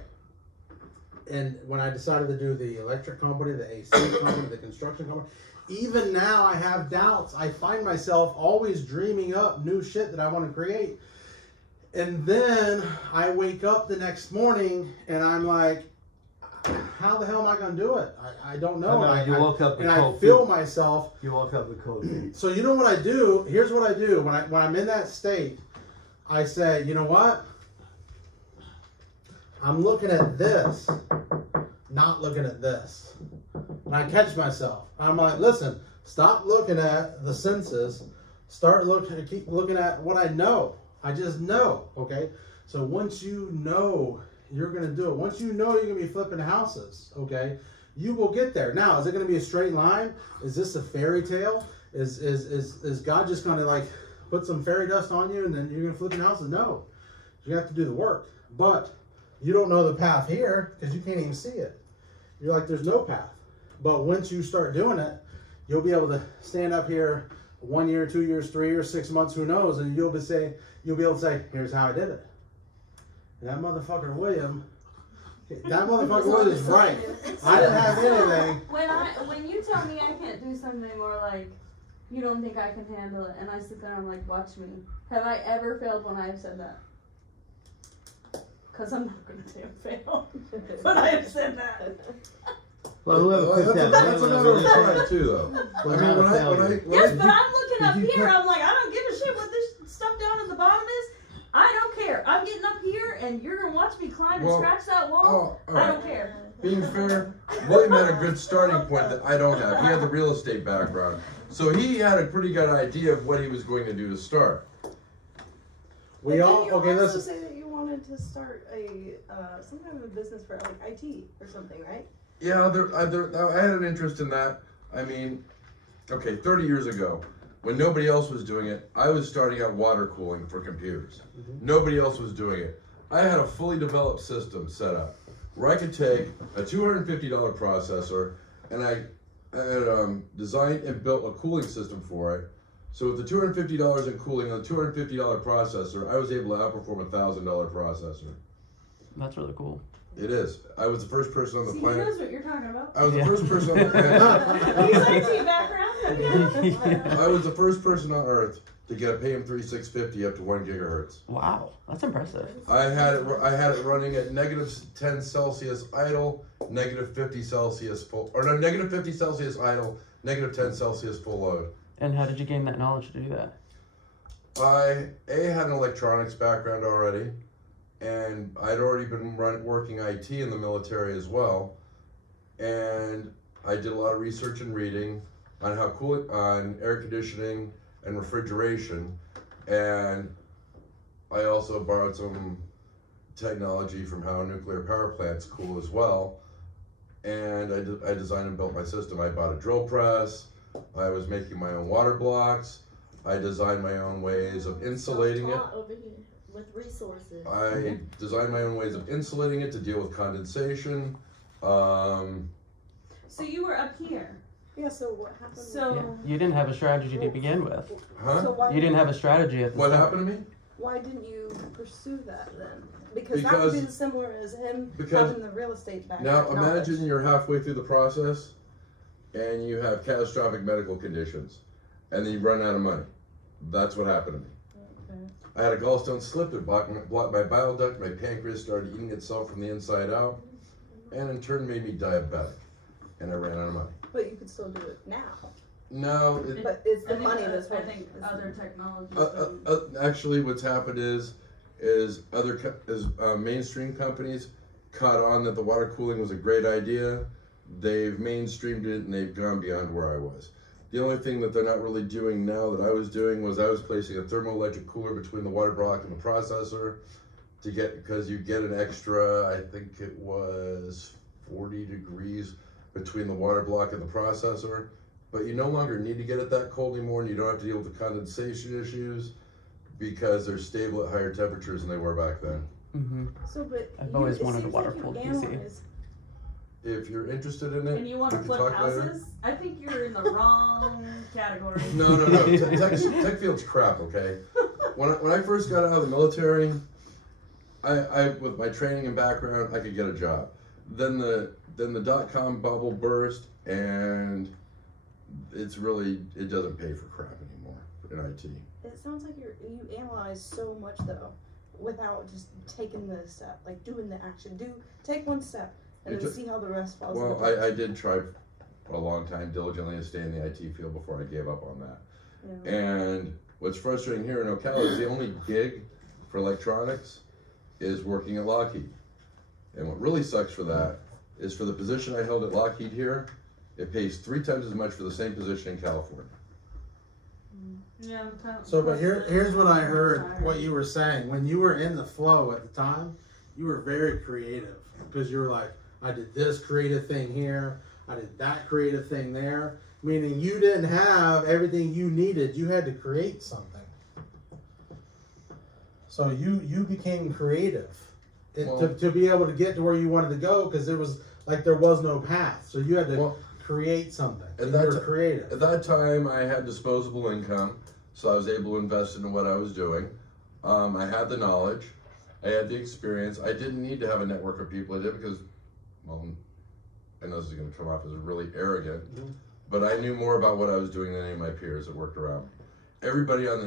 And when I decided to do the electric company, the AC company, the construction company, even now I have doubts. I find myself always dreaming up new shit that I want to create. And then I wake up the next morning and I'm like, how the hell am I going to do it? I don't know. You woke up with and I cold feel feet. myself. You woke up with cold feet. So you know what I do? Here's what I do. When I'm in that state, I say, you know what? I'm looking at this, not looking at this. And I catch myself. I'm like, listen, stop looking at the senses. Keep looking at what I know. I just know, okay? So once you know you're going to do it, once you know you're going to be flipping houses, okay, you will get there. Now, is it going to be a straight line? Is this a fairy tale? Is God just going to like put some fairy dust on you and then you're going to flip your houses? No. You have to do the work. But you don't know the path here because you can't even see it. You're like, there's no path. But once you start doing it, you'll be able to stand up here 1 year, 2 years, 3 years, 6 months, who knows, and you'll be able to say, here's how I did it. And that motherfucker William is right. I didn't have anything. When you tell me I can't do something, or like you don't think I can handle it, and I sit there and I'm like, watch me. Have I ever failed when I have said that? Because I'm not going to fail. But I have said that. Well, whoever put that That's another story too, though. I mean, when I Yes, but I'm looking up Did you here. put- I'm like, I don't give a shit what this stuff down at the bottom is. I don't care. I'm getting up here, and you're gonna watch me climb and Well, scratch that wall. all I right. don't care. Being fair, William had a good starting point that I don't have. He had the real estate background. So he had a pretty good idea of what he was going to do to start. We all, you okay, also listen. say that you wanted to start some kind of a business for like IT or something, right? Yeah, I had an interest in that. I mean, okay, 30 years ago, when nobody else was doing it, I was starting out water cooling for computers. Nobody else was doing it. I had a fully developed system set up where I could take a $250 processor and I had designed and built a cooling system for it. So with the $250 in cooling and the $250 processor, I was able to outperform a $1,000 processor. That's really cool. It is. I was the first person on the See, he planet. knows what you're talking about. I was the first person on the planet. He's IT background. I was the first person on Earth to get a PM3 650 up to 1 gigahertz. Wow, that's impressive. I had it running at -10 Celsius idle, -50 Celsius full, or no, -50 Celsius idle, -10 Celsius full load. And how did you gain that knowledge to do that? I had an electronics background already, and I'd already been working IT in the military as well, and I did a lot of research and reading on on air conditioning and refrigeration, and I also borrowed some technology from how nuclear power plants cool as well, and I designed and built my system. I bought a drill press, I was making my own water blocks, I designed my own ways of insulating it. Over here with resources. I designed my own ways of insulating it to deal with condensation. So you were up here. Yeah, so what happened? So Yeah. You didn't have a strategy to begin with. Huh? So why You didn't have a strategy at the What start. happened to me? Why didn't you pursue that then? Because that would be similar as him because having the real estate background. Now knowledge. imagine you're halfway through the process and you have catastrophic medical conditions and then you run out of money. That's what happened to me. Okay. I had a gallstone slip, it blocked my bile duct, my pancreas started eating itself from the inside out, and in turn made me diabetic, and I ran out of money. But you could still do it now. Now, But it's I the think money that- that's I what think is- other technologies. actually what's happened is mainstream companies caught on that the water cooling was a great idea. They've mainstreamed it and they've gone beyond where I was. The only thing that they're not really doing now that I was doing was I was placing a thermoelectric cooler between the water block and the processor because you get an extra, I think it was 40 degrees between the water block and the processor. But you no longer need to get it that cold anymore, and you don't have to deal with the condensation issues because they're stable at higher temperatures than they were back then. Mm-hmm. So, but I've always it wanted a seems like water-cooled you PC. analyze- If you're interested in it, And you want we to can flip talk later. houses? I think you're in the wrong category. No. Tech field's crap. Okay. When I first got out of the military, I with my training and background, I could get a job. Then the .com bubble burst, and it doesn't pay for crap anymore in IT. It sounds like you analyze so much though, without just taking the step, like doing the action. Take one step and then see how the rest falls. Well, into place. I did try for a long time diligently to stay in the IT field before I gave up on that. Yeah. And what's frustrating here in Ocala is the only gig for electronics is working at Lockheed. And what really sucks for that is for the position I held at Lockheed here, it pays 3 times as much for the same position in California. Yeah, So, but here's what I heard, what you were saying. When you were in the flow at the time, you were very creative because you were like, I did this creative thing here, I did that creative thing there. Meaning you didn't have everything you needed. You had to create something. So you became creative to be able to get to where you wanted to go because there was no path. So you had to create something. And you were creative. At that time, I had disposable income, so I was able to invest in what I was doing. I had the knowledge, I had the experience. I didn't need to have a network of people. I did because, well, I know this is going to come off as really arrogant, but I knew more about what I was doing than any of my peers that worked around me. Everybody on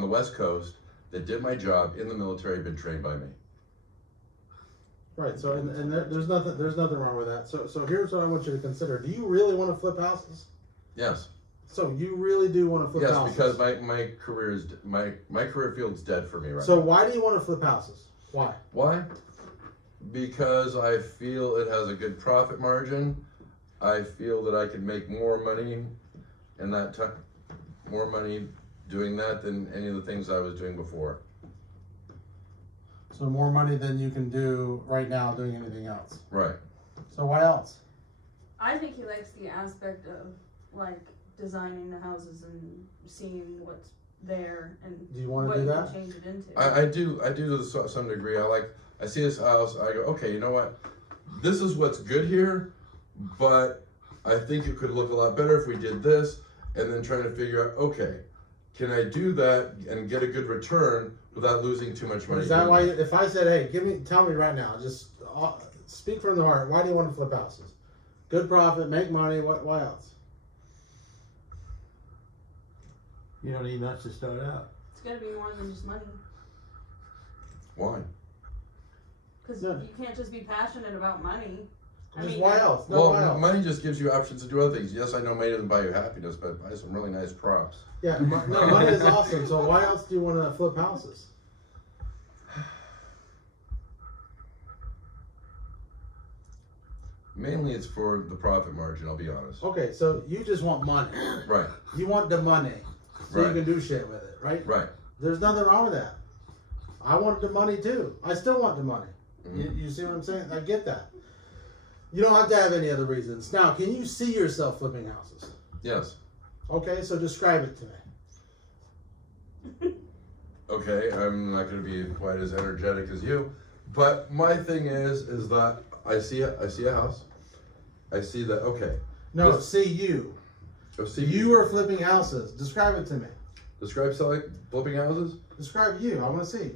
the West Coast that did my job in the military had been trained by me. Right. So and there's nothing wrong with that. So here's what I want you to consider. Do you really want to flip houses? Yes. So you really do want to flip houses? Yes, because my career is my career field's dead for me right now. So why do you want to flip houses? Why? Why? Because I feel it has a good profit margin. I feel that I can make more money in that time, more money doing that than any of the things I was doing before. So more money than you can do right now doing anything else. Right. So why else? I think he likes the aspect of like designing the houses and seeing what's there and Do you want what to do you that? can change it into. I do to some degree. I see this house, I go, okay, you know what? This is what's good here, but I think it could look a lot better if we did this, and then trying to figure out, okay, can I do that and get a good return without losing too much money? Is that why? If I said, "Hey, tell me right now, just speak from the heart. Why do you want to flip houses? Good profit, make money. Why else? You don't need much to start out. It's got to be more than just money. Why? Because Yeah. you can't just be passionate about money. Of Just why else? No, why Well, else? money just gives you options to do other things. Yes, I know money doesn't buy you happiness, but buy some really nice props. Yeah, no, money is awesome. So why else do you want to flip houses? Mainly it's for the profit margin, I'll be honest. Okay, so you just want money. Right, You want the money, so Right. you can do shit with it, right? right. There's nothing wrong with that. I wanted the money too. I still want the money. Mhm. You see what I'm saying? I get that. You don't have to have any other reasons. Now, can you see yourself flipping houses? Yes. Okay, so describe it to me. Okay, I'm not going to be quite as energetic as you, but my thing is that I see a house. I see that. Okay. No, This- see you. See You are flipping houses. Describe it to me. Describe selling flipping houses. Describe you. I want to see.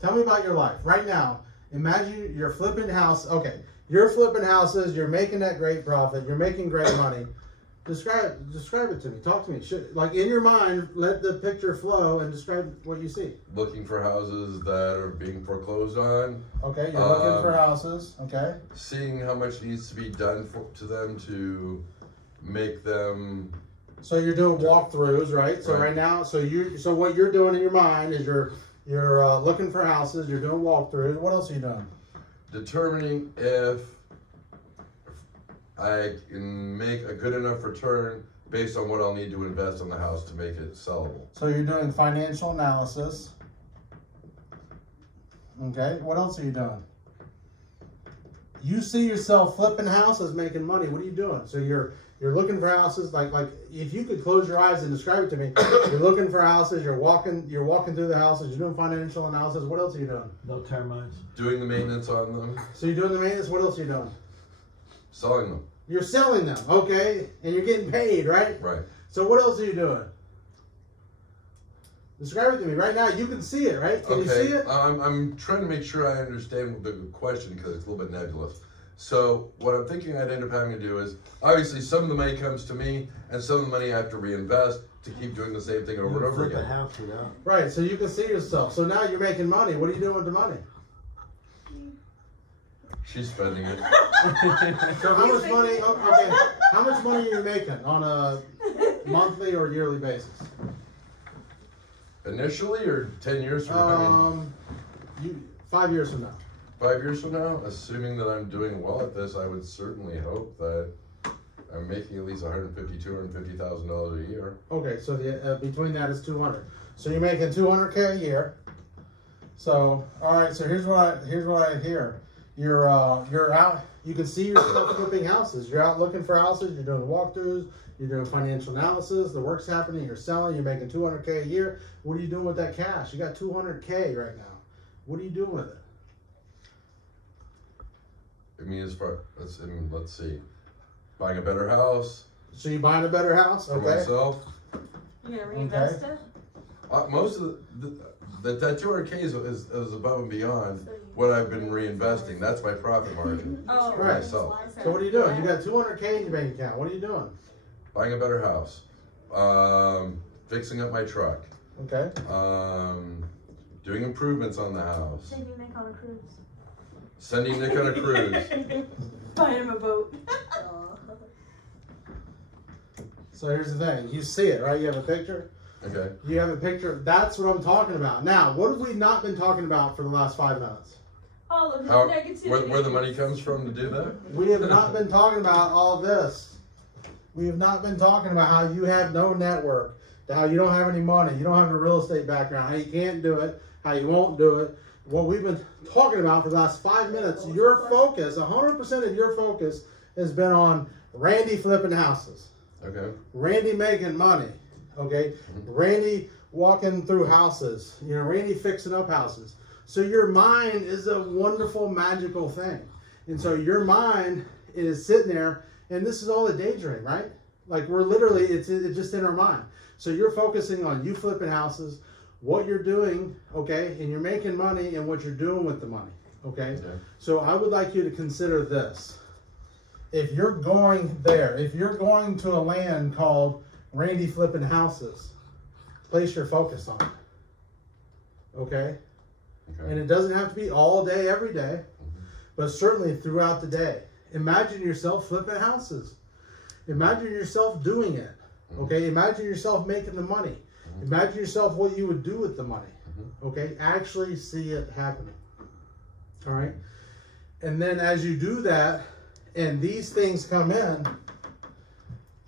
Tell me about your life right now. Imagine you're flipping house. Okay, you're flipping houses. You're making that great profit. You're making great money. Describe it to me. Talk to me. Like in your mind, let the picture flow and describe what you see. Looking for houses that are being foreclosed on. Okay, you're looking for houses. Okay. Seeing how much needs to be done to them to make them. So you're doing walkthroughs, right? So Right. right now, so what you're doing in your mind is you're looking for houses. You're doing walkthroughs. What else are you doing? Determining if I can make a good enough return based on what I'll need to invest on the house to make it sellable. So you're doing financial analysis. Okay, what else are you doing? You see yourself flipping houses, making money. What are you doing? So you're looking for houses. Like if you could close your eyes and describe it to me, you're looking for houses. You're walking through the houses. You're doing financial analysis. What else are you doing? No termites. Doing the maintenance on them, So you're doing the maintenance. What else are you doing? selling them. You're selling them. Okay, and you're getting paid, right? Right. So what else are you doing? Describe it to me right now. You can see it, right? Can you see it? I'm trying to make sure I understand the question because it's a little bit nebulous. So what I'm thinking I'd end up having to do is, obviously some of the money comes to me and some of the money I have to reinvest to keep doing the same thing over and over Flip a again. house, you know. Right, so you can see yourself. So now you're making money. What are you doing with the money? She's spending it. So how much money? Okay, how much money are you making on a monthly or yearly basis? Initially or 10 years from now? 5 years from now. 5 years from now, assuming that I'm doing well at this, I would certainly hope that I'm making at least $150,000, $250,000 a year. Okay, so the between that is 200. So you're making 200K a year. So all right, so here's what I hear. You're out. You can see yourself flipping houses. You're out looking for houses. You're doing walkthroughs. You're doing financial analysis. The work's happening. You're selling. You're making 200K a year. What are you doing with that cash? You got 200K right now. What are you doing with it? I mean, let's see. Buying a better house So you buying a better house? for Okay. myself. You gonna reinvest it? Most of that 200K is above and beyond what I've been reinvesting. That's my profit margin. Oh, For Right. myself. So what are you doing? You got 200K in your bank account. What are you doing? Buying a better house. Fixing up my truck. Okay. Doing improvements on the house. Taking Nick on a cruise. Sending Nick on a cruise. Buy him a boat. So here's the thing. You see it, right? You have a picture. Okay. You have a picture. That's what I'm talking about. Now, what have we not been talking about for the last 5 minutes? All of his How, negativity. where the money comes from to do that? We have not been talking about all this. We have not been talking about how you have no network, how you don't have any money, you don't have a real estate background, how you can't do it, how you won't do it. What we've been talking about for the last 5 minutes, your focus, 100% of your focus has been on Randy flipping houses, Okay. Randy making money, okay? Randy walking through houses, Randy fixing up houses. So your mind is a wonderful, magical thing. And so your mind is sitting there, and this is all a daydream, right? Like we're literally, it's just in our mind. So you're focusing on you flipping houses, what you're doing, okay? And you're making money and what you're doing with the money, okay? Okay. So I would like you to consider this. If you're going there, if you're going to a land called Randy Flipping Houses, place your focus on it, okay? Okay. And it doesn't have to be all day, every day, but certainly throughout the day. imagine yourself flipping houses. Imagine yourself doing it. Okay, imagine yourself making the money. Imagine yourself what you would do with the money. Okay, actually see it happening. All right, and then as you do that, and these things come in,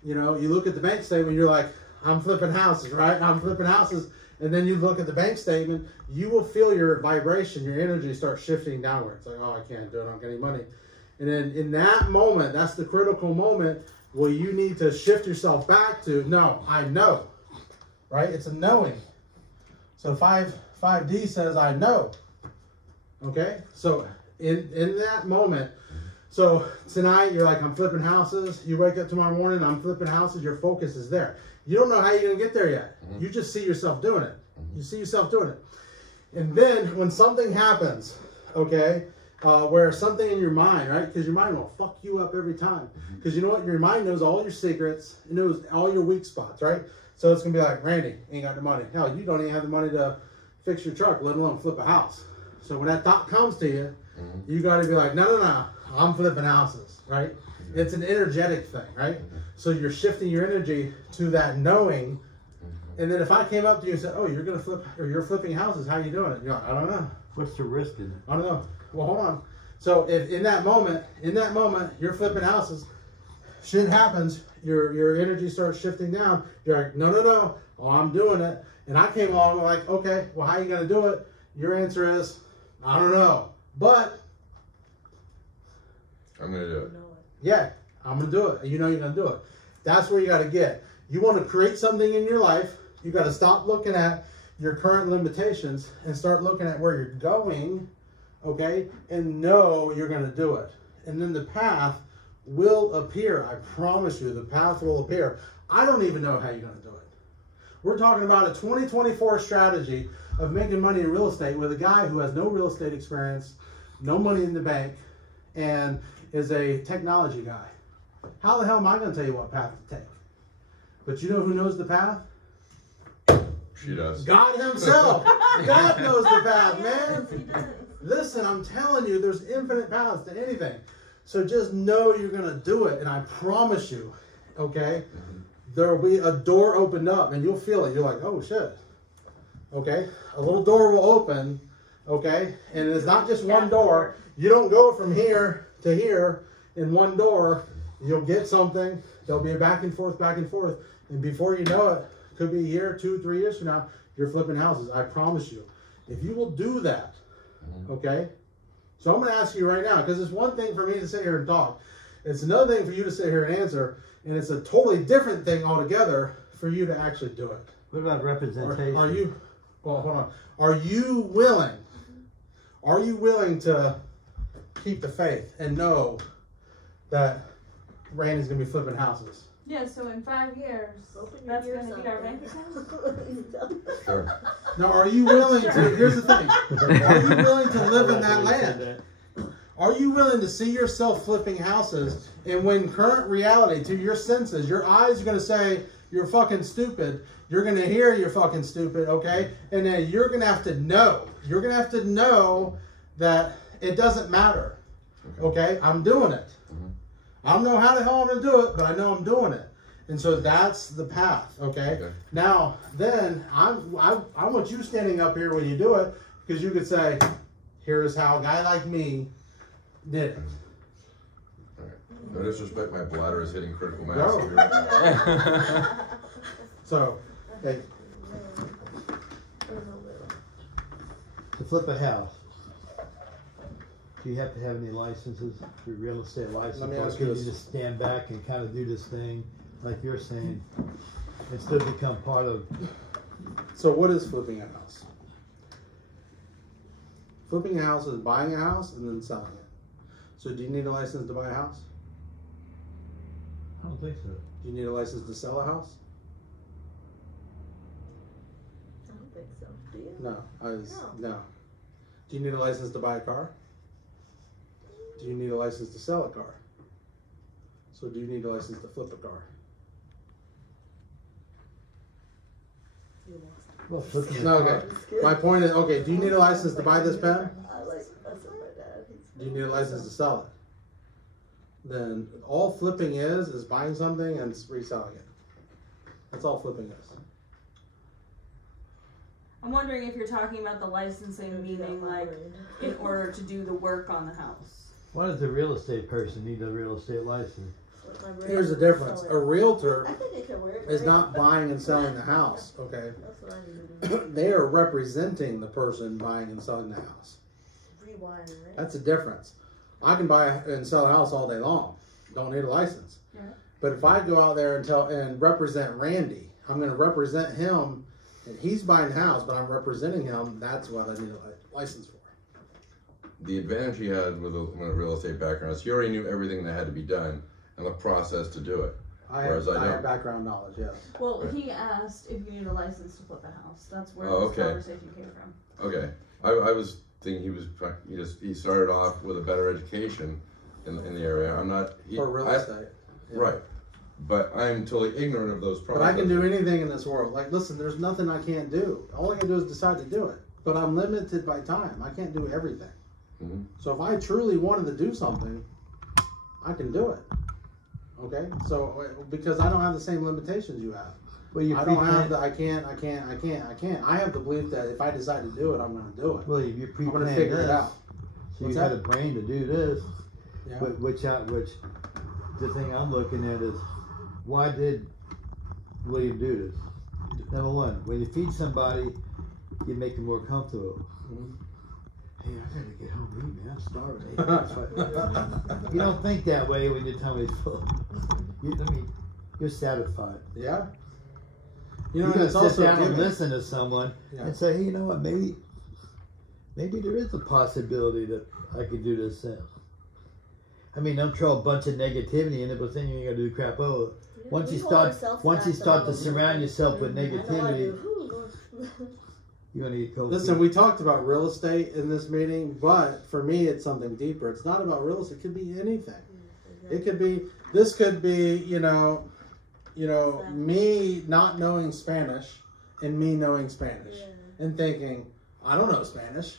you know, you look at the bank statement, you're like, I'm flipping houses, right? I'm flipping houses. And then you look at the bank statement, you will feel your vibration, your energy start shifting downwards. Like, oh, I can't do it, I don't get any money. And then in that moment, that's the critical moment where you need to shift yourself back to, no, I know, right? It's a knowing. So 5D says, I know. Okay? So in that moment, so tonight you're like, I'm flipping houses. You wake up tomorrow morning, I'm flipping houses. Your focus is there. You don't know how you're going to get there yet. You just see yourself doing it. You see yourself doing it. And then when something happens, okay, where something in your mind, right? Because your mind will fuck you up every time. Because you know what? Your mind knows all your secrets. It knows all your weak spots, right? So it's going to be like, Randy, ain't got the money. Hell, you don't even have the money to fix your truck, let alone flip a house. So when that thought comes to you, you got to be like, no, I'm flipping houses, right? It's an energetic thing, right? So you're shifting your energy to that knowing. And then if I came up to you and said, oh, you're going to flip, or you're flipping houses, how are you doing it? You're like, I don't know. What's the risk in it? I don't know. Well, hold on. So if in that moment, you're flipping houses, shit happens, your energy starts shifting down. You're like, no, oh, I'm doing it. And I came along like, okay, well, how are you going to do it? Your answer is, I don't know. But I'm going to do it. yeah, I'm going to do it. You know you're going to do it. That's where you got to get. You want to create something in your life, you got to stop looking at your current limitations and start looking at where you're going, okay? And know you're going to do it. And then the path will appear. I promise you, the path will appear. I don't even know how you're going to do it. We're talking about a 2024 strategy of making money in real estate with a guy who has no real estate experience, no money in the bank, and is a technology guy. How the hell am I going to tell you what path to take? But you know who knows the path? She does. God himself. God knows the path, man. He does. Listen, I'm telling you, there's infinite paths to anything. So just know you're going to do it. And I promise you, okay, there will be a door opened up and you'll feel it. You're like, oh, shit. Okay, a little door will open, okay, and it's not just one door. You don't go from here to here in one door. You'll get something. There'll be a back and forth, and before you know it, could be a year, 2, 3 years from now, you're flipping houses. I promise you. If you will do that, okay. So I'm going to ask you right now, because it's one thing for me to sit here and talk. It's another thing for you to sit here and answer, and it's a totally different thing altogether for you to actually do it. What about representation? Are you? Well, hold on. Are you willing? Are you willing to keep the faith and know that Randy's gonna be flipping houses? Yeah, so in 5 years, Open your that's ears going to be up our then. bank account? Sure. Now, are you willing to? Here's the thing. Are you willing to live in that land? Are you willing to see yourself flipping houses? And when current reality to your senses, your eyes are gonna say you're fucking stupid. You're going to hear you're fucking stupid, okay? And then you're going to have to know. You're going to have to know that it doesn't matter, okay? I'm doing it. I don't know how the hell I'm going to do it, but I know I'm doing it. And so that's the path, okay? Now, then, I want you standing up here when you do it, because you could say, here's how a guy like me did it. All right. No disrespect, my bladder is hitting critical mass. Go. So, hey. To flip a house, do you have to have any licenses, your real estate license? Let me or ask can you you this. just stand back and kind of do this thing, like you're saying, and still become part of? So what is flipping a house? Flipping a house is buying a house and then selling it. So do you need a license to buy a house? I don't think so. Do you need a license to sell a house? I don't think so. Do you? No. No. Do you need a license to buy a car? Do you need a license to sell a car? So do you need a license to flip a car? You lost. Well, flipping No, a okay. car, My point is, okay, do you need a license to buy this pen? I like that's what my dad. Do you need a license to sell it? then all flipping is buying something and reselling it. That's all flipping is. I'm wondering if you're talking about the licensing, meaning like in order to do the work on the house. Why does a real estate person need a real estate license? Here's the difference. A realtor I think it could work. is not buying and selling the house, okay? That's what I need to do. They are representing the person buying and selling the house. Rewind, right? That's the difference. I can buy and sell a house all day long. Don't need a license. Yeah. But if I go out there and represent Randy, I'm going to represent him, and he's buying the house, but I'm representing him. That's what I need a license for. The advantage he had with a real estate background is he already knew everything that had to be done and the process to do it. I Whereas I have don't. background knowledge, yes. Well, Right. he asked if you need a license to flip a house. That's where Oh, this okay. conversation came from. Okay, I was thinking he started off with a better education in the area. I'm not For real estate. Yeah. right, but I'm totally ignorant of those But processes. I can do anything in this world. Like, listen, there's nothing I can't do. All I can do is decide to do it. But I'm limited by time. I can't do everything. Mhm. So if I truly wanted to do something, I can do it. Okay? So, because I don't have the same limitations you have. Well, you I don't have pre-plan. the, I can't. I have the belief that if I decide to do it, I'm going to do it. Well, you I'm going to pre-plan figure this, it out. so What's you had that? a brain to do this. Yeah. Which the thing I'm looking at is, why did William do this? Number one, when you feed somebody, you make them more comfortable. Mhm. Hey, I gotta get home and eat, man. I'm starving. Hey, that's right. You don't think that way when your tummy's full. You're satisfied. Yeah. You You know, gotta it's sit also down and giving. listen to someone Yeah. and say, hey, you know what? Maybe there is a possibility that I could do this thing. I mean, don't throw a bunch of negativity in it, but then you ain't gonna do crap over. Once you start to surround yourself with negativity, you're gonna get cold. Listen, we talked about real estate in this meeting, but for me, it's something deeper. It's not about real estate. It could be anything. It could be, this could be, me not knowing Spanish and me knowing Spanish and thinking, I don't know Spanish.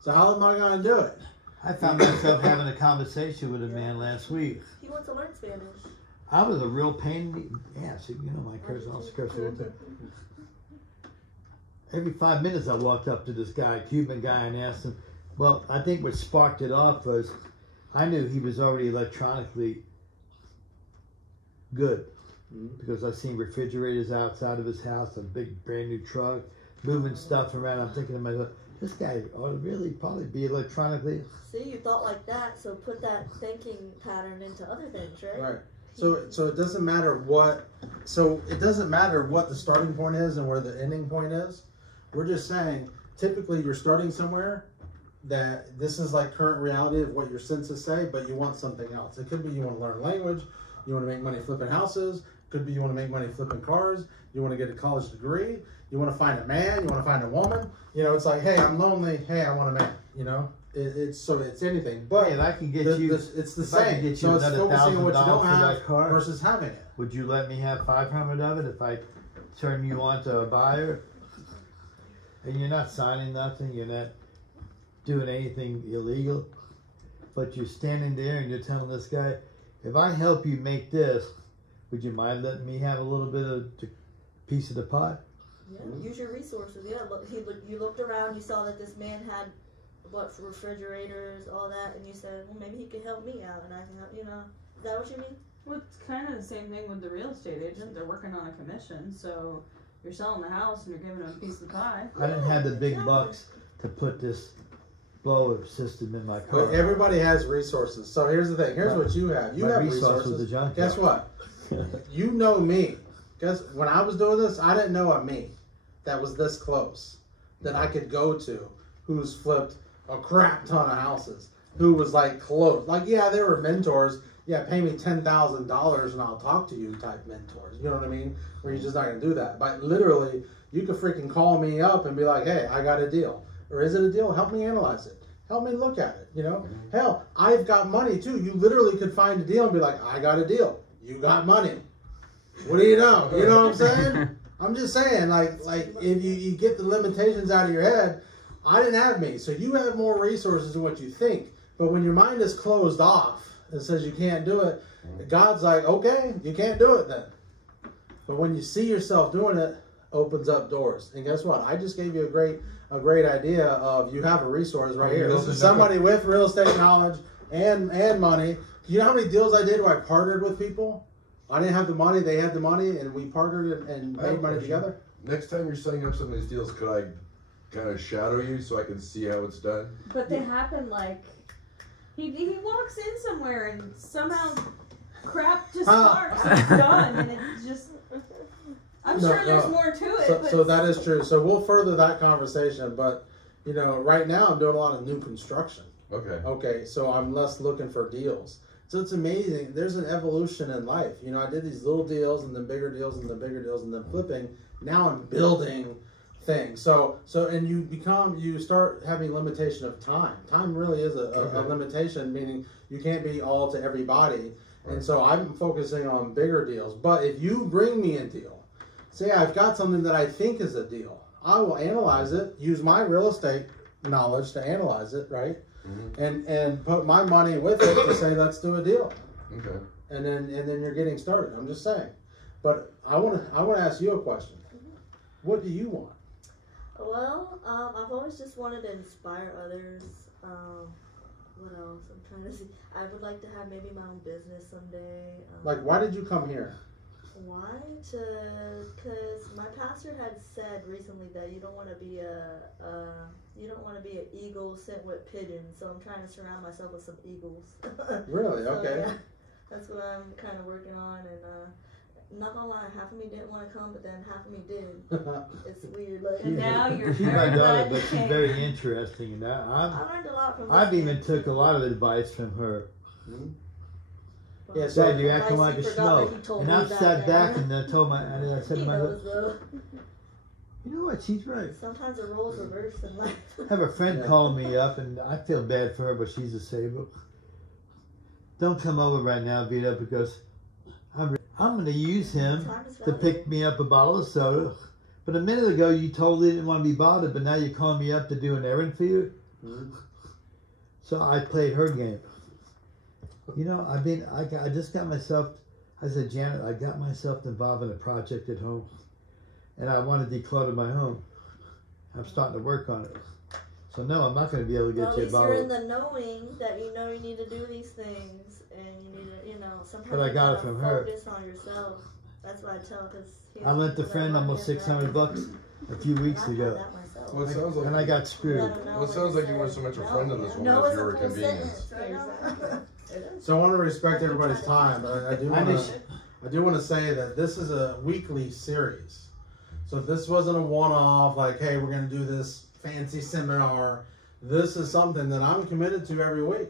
So how am I going to do it? I found myself having a conversation with a man last week. He wants to learn Spanish. I was a real pain in the ass. You know my curse, I'll curse a little bit. Every 5 minutes I walked up to this guy, Cuban guy, and asked him, well, I think what sparked it off was I knew he was already electronically good. Because I seen refrigerators outside of his house, a big brand new truck, moving stuff around. I'm thinking to myself, this guy ought to really probably be electronically. See, you thought like that, so put that thinking pattern into other things, right? Right. So it doesn't matter what the starting point is and where the ending point is. We're just saying, typically you're starting somewhere that this is like current reality of what your senses say, but you want something else. It could be you want to learn language, you want to make money flipping houses, could be you want to make money flipping cars, you want to get a college degree, you want to find a man, you want to find a woman. It's like, hey, I'm lonely, hey, I want a man, It's anything. But Hey, if I can get it's the if I could same. get you So it's another focusing on what you $1,000 don't for have that car, versus having it. would you let me have 500 of it if I turn you on to a buyer? And you're not signing nothing, you're not doing anything illegal, but you're standing there and you're telling this guy, if I help you make this, would you mind letting me have a little bit of the piece of the pot? Yeah, use your resources. Yeah, you looked around, you saw that this man had refrigerators, all that, and you said, well, maybe he could help me out, and I can help. Is that what you mean? Well, it's kind of the same thing with the real estate agent. They're working on a commission, so you're selling the house and you're giving them a piece of the pie. I didn't have the big Exactly. bucks to put this blower system in my car. But everybody has resources. So here's the thing. Here's what you have. You My have resource was resources. the junk. Guess what? You know me. Guess when I was doing this, I didn't know a me that was this close that I could go to who's flipped a crap ton of houses, who was like close. Like, yeah, there were mentors. Yeah, pay me $10,000 and I'll talk to you type mentors. You know what I mean? Where you're just not going to do that. But literally, you could freaking call me up and be like, hey, I got a deal. Or is it a deal? Help me analyze it. Help me look at it, Hell, I've got money too. You literally could find a deal and be like, I got a deal. You got money. What do you know? You know what I'm saying? I'm just saying, like if you get the limitations out of your head, I didn't have me. So you have more resources than what you think. But when your mind is closed off, that says you can't do it, God's like, okay, you can't do it then. But when you see yourself doing it, opens up doors. And guess what? I just gave you a great idea of you have a resource right here. This is somebody with real estate knowledge and money. You know how many deals I did where I partnered with people? I didn't have the money, they had the money, and we partnered and made money together. Next time you're setting up some of these deals, could I kind of shadow you so I can see how it's done? But they happen like he walks in somewhere and somehow crap just starts and it's done and it's just. I'm sure there's more to it. So that is true. So we'll further that conversation. But you know, right now I'm doing a lot of new construction. Okay. Okay, so I'm less looking for deals. So it's amazing. There's an evolution in life. You know, I did these little deals and then bigger deals and then bigger deals and then flipping. Now I'm building things. So and you start having limitation of time. Time really is a limitation, meaning you can't be all to everybody. And so I'm focusing on bigger deals. But if you bring me a deal, say I've got something that I think is a deal, I will analyze it, use my real estate knowledge to analyze it, right? Mm-hmm. And put my money with it to say let's do a deal. Okay. And then you're getting started. I'm just saying. But I want to ask you a question. What do you want? Well, I've always just wanted to inspire others. What else? I'm trying to see. I would like to have maybe my own business someday. Like, why did you come here? Why? Because my pastor had said recently that you don't want to be an eagle sent with pigeons. So I'm trying to surround myself with some eagles. Really? So, Okay. yeah, that's what I'm kind of working on, and not gonna lie, half of me didn't want to come, but then half of me did. It's weird. Like, And now you're She's my very daughter, glad but you she's came. very interesting, and I learned a lot from. I've this even man. took a lot of advice from her. Yeah, Said so you're acting like a forgot what he schmo, told and me I back sat back then. and I told my, and I said He to knows myself, though. you know what, she's right. Sometimes the roles reverse in life. I have a friend Yeah. calling me up, and I feel bad for her, but she's disabled. Don't come over right now, Vito, because I'm going to use him Time is to valuable. pick me up a bottle of soda. But a minute ago, you totally didn't want to be bothered, but now you're calling me up to do an errand for you. Mhm. So I played her game. You know, I just got myself, I said, Janet, I got myself involved in a project at home, and I want to declutter my home. I'm starting to work on it. So no, I'm not going to be able to Well, get at you a least you're in bottle. the knowing that you know you need to do these things, and you need to, sometimes But I you got it gotta from her. focus on yourself. That's what I tell, because I lent a friend almost $600 a few weeks ago, Well, it sounds like and I got screwed. Well, it sounds like you weren't so much a friend of this one No, as it's you were a a full convenience. sentence, right? So I want to respect everybody's time, but I do want to say that this is a weekly series. So this wasn't a one-off, like, hey, we're going to do this fancy seminar. This is something that I'm committed to every week.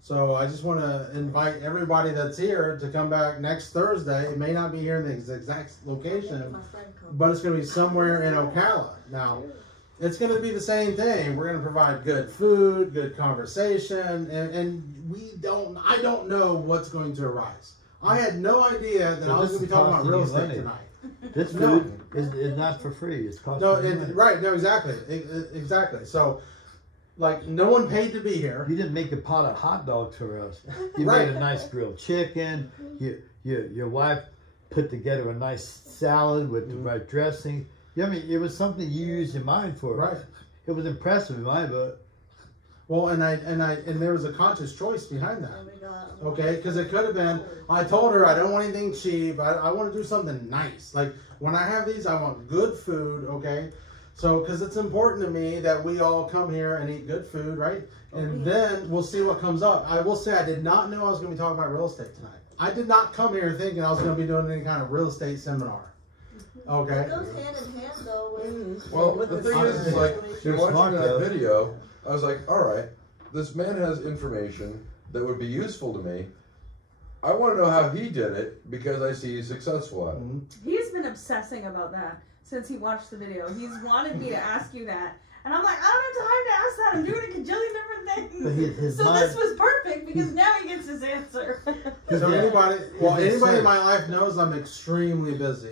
So I just want to invite everybody that's here to come back next Thursday. It may not be here in the exact location, but it's going to be somewhere in Ocala. Now, it's going to be the same thing. We're going to provide good food, good conversation, and I don't know what's going to arise. I had no idea that So I was this going to be is talking about costing real you estate money. tonight. This No. food is not for free. It's costing No, you money. right, no, exactly. Exactly. So, like, no one paid to be here. You didn't make a pot of hot dogs for us. You Right. made a nice grilled chicken. Your wife put together a nice salad with the right dressing. I mean, it was something you used your mind for. Right. It was impressive in my book. Well, and there was a conscious choice behind that. Okay, because it could have been, I told her I don't want anything cheap. I want to do something nice. Like, when I have these, I want good food, okay? So, because it's important to me that we all come here and eat good food, right? And then we'll see what comes up. I will say I did not know I was going to be talking about real estate tonight. I did not come here thinking I was going to be doing any kind of real estate seminar. Okay? It goes hand in hand though with. Well, with the thing is like, You're watching smart, that though. video, I was like, all right, this man has information that would be useful to me. I want to know how he did it because I see he's successful at it. He's been obsessing about that since he watched the video. He's wanted me to ask you that. And I'm like, I don't have time to ask that. I'm doing a cajillion different But things. his So mind- this was perfect because now he gets his answer. So Yeah. anybody It makes in sense. my life knows I'm extremely busy.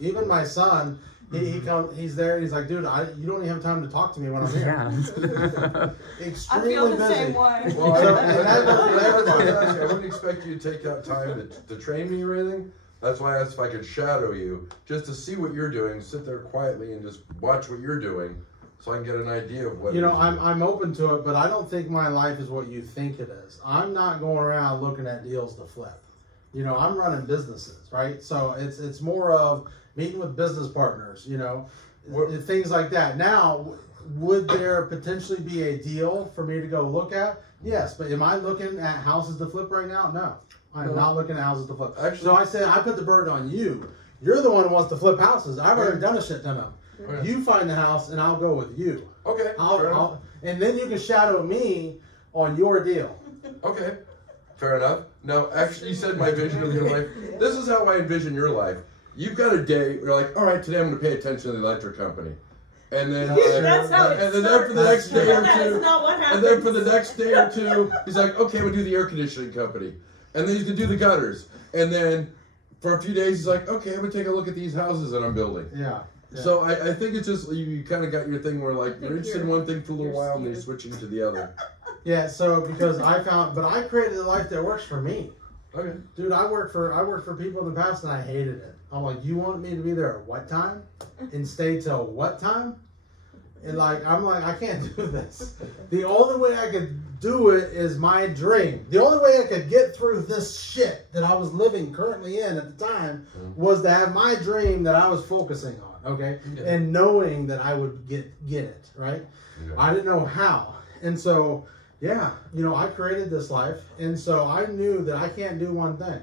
Even my son, He's there. And he's like, dude, you don't even have time to talk to me when I'm here. Yeah. I Extremely feel the busy. same way. Well, I I wouldn't expect you to take out time to train me or anything. That's why I asked if I could shadow you, just to see what you're doing, sit there quietly and just watch what you're doing, so I can get an idea of what. You know, I'm open to it, but I don't think my life is what you think it is. I'm not going around looking at deals to flip. You know, I'm running businesses, right? So it's more of meeting with business partners, you know, things like that. Now, would there potentially be a deal for me to go look at? Yes, but am I looking at houses to flip right now? No. I am not looking at houses to flip. Actually, so I said, I put the burden on you. You're the one who wants to flip houses. I've already done a shit ton of them. Okay. You find the house, and I'll go with you. Okay. And then you can shadow me on your deal. Okay. Fair enough. Now, actually, you said my vision of your life. This is how I envision your life. You've got a day. You're like, all right, today I'm going to pay attention to the electric company, and then That's how it and then starts. for the next day or That is two, not what happens. and then for the next day or two, he's like, okay, I'm going to do the air conditioning company, and then he's going to do the gutters, and then for a few days he's like, okay, I'm going to take a look at these houses that I'm building. Yeah. So I think it's just you kind of got your thing where like you're interested in one thing for a little while and then you're switching to the other. Yeah. So because I created a life that works for me. Okay. Dude, I worked for people in the past and I hated it. I'm like, you want me to be there at what time and stay till what time? And I'm like, I can't do this. The only way I could do it is my dream. The only way I could get through this shit that I was living currently in at the time was to have my dream that I was focusing on, okay? Yeah. And knowing that I would get it, right? Yeah. I didn't know how. And so, yeah, you know, I created this life. And so I knew that I can't do one thing.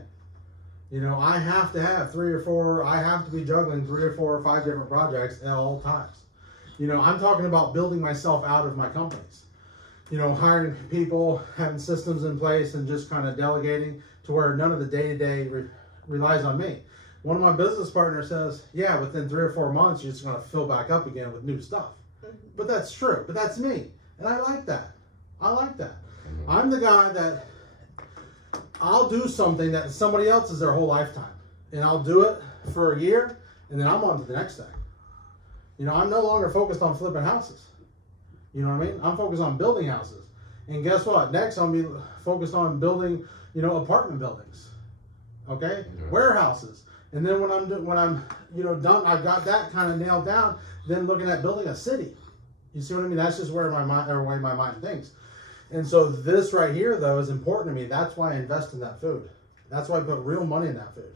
You know, I have to have I have to be juggling 3 or 4 or 5 different projects at all times. You know, I'm talking about building myself out of my companies. You know, hiring people, having systems in place, and just kind of delegating to where none of the day-to-day relies on me. One of my business partners says, yeah, within 3 or 4 months, you're just going to fill back up again with new stuff. But that's true. But that's me. And I like that. I like that. I'm the guy that I'll do something that somebody else is their whole lifetime. And I'll do it for a year, and then I'm on to the next thing. You know, I'm no longer focused on flipping houses. You know what I mean? I'm focused on building houses. And guess what? Next, I'll be focused on building, you know, apartment buildings. Okay? Yeah. Warehouses. And then when I'm, you know, done, I've got that kind of nailed down, then looking at building a city. You see what I mean? That's just where way my mind thinks. And so this right here, though, is important to me. That's why I invest in that food. That's why I put real money in that food.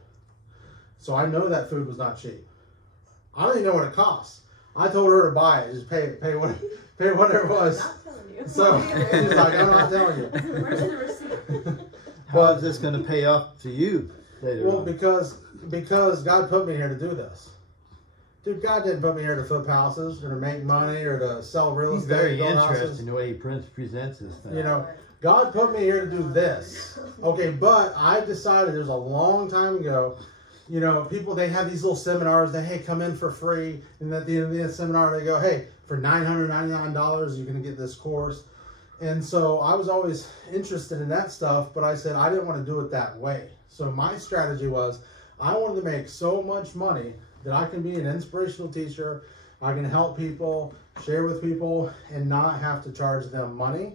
So I know that food was not cheap. I don't even know what it costs. I told her to buy it. Just pay whatever it was. I'm not telling you. So she's like, I'm not telling you. Where's the receipt? How is this going to pay off to you later Well, on? because God put me here to do this. Dude, God didn't put me here to flip houses or to make money or to sell real He's estate. very build interesting houses. the way he presents this thing. You know, God put me here to do this. Okay, but I decided there's a long time ago, you know, people, they have these little seminars that, hey, come in for free. And at the end of the seminar, they go, hey, for $999, you're going to get this course. And so I was always interested in that stuff, but I said I didn't want to do it that way. So my strategy was I wanted to make so much money that I can be an inspirational teacher. I can help people, share with people, and not have to charge them money.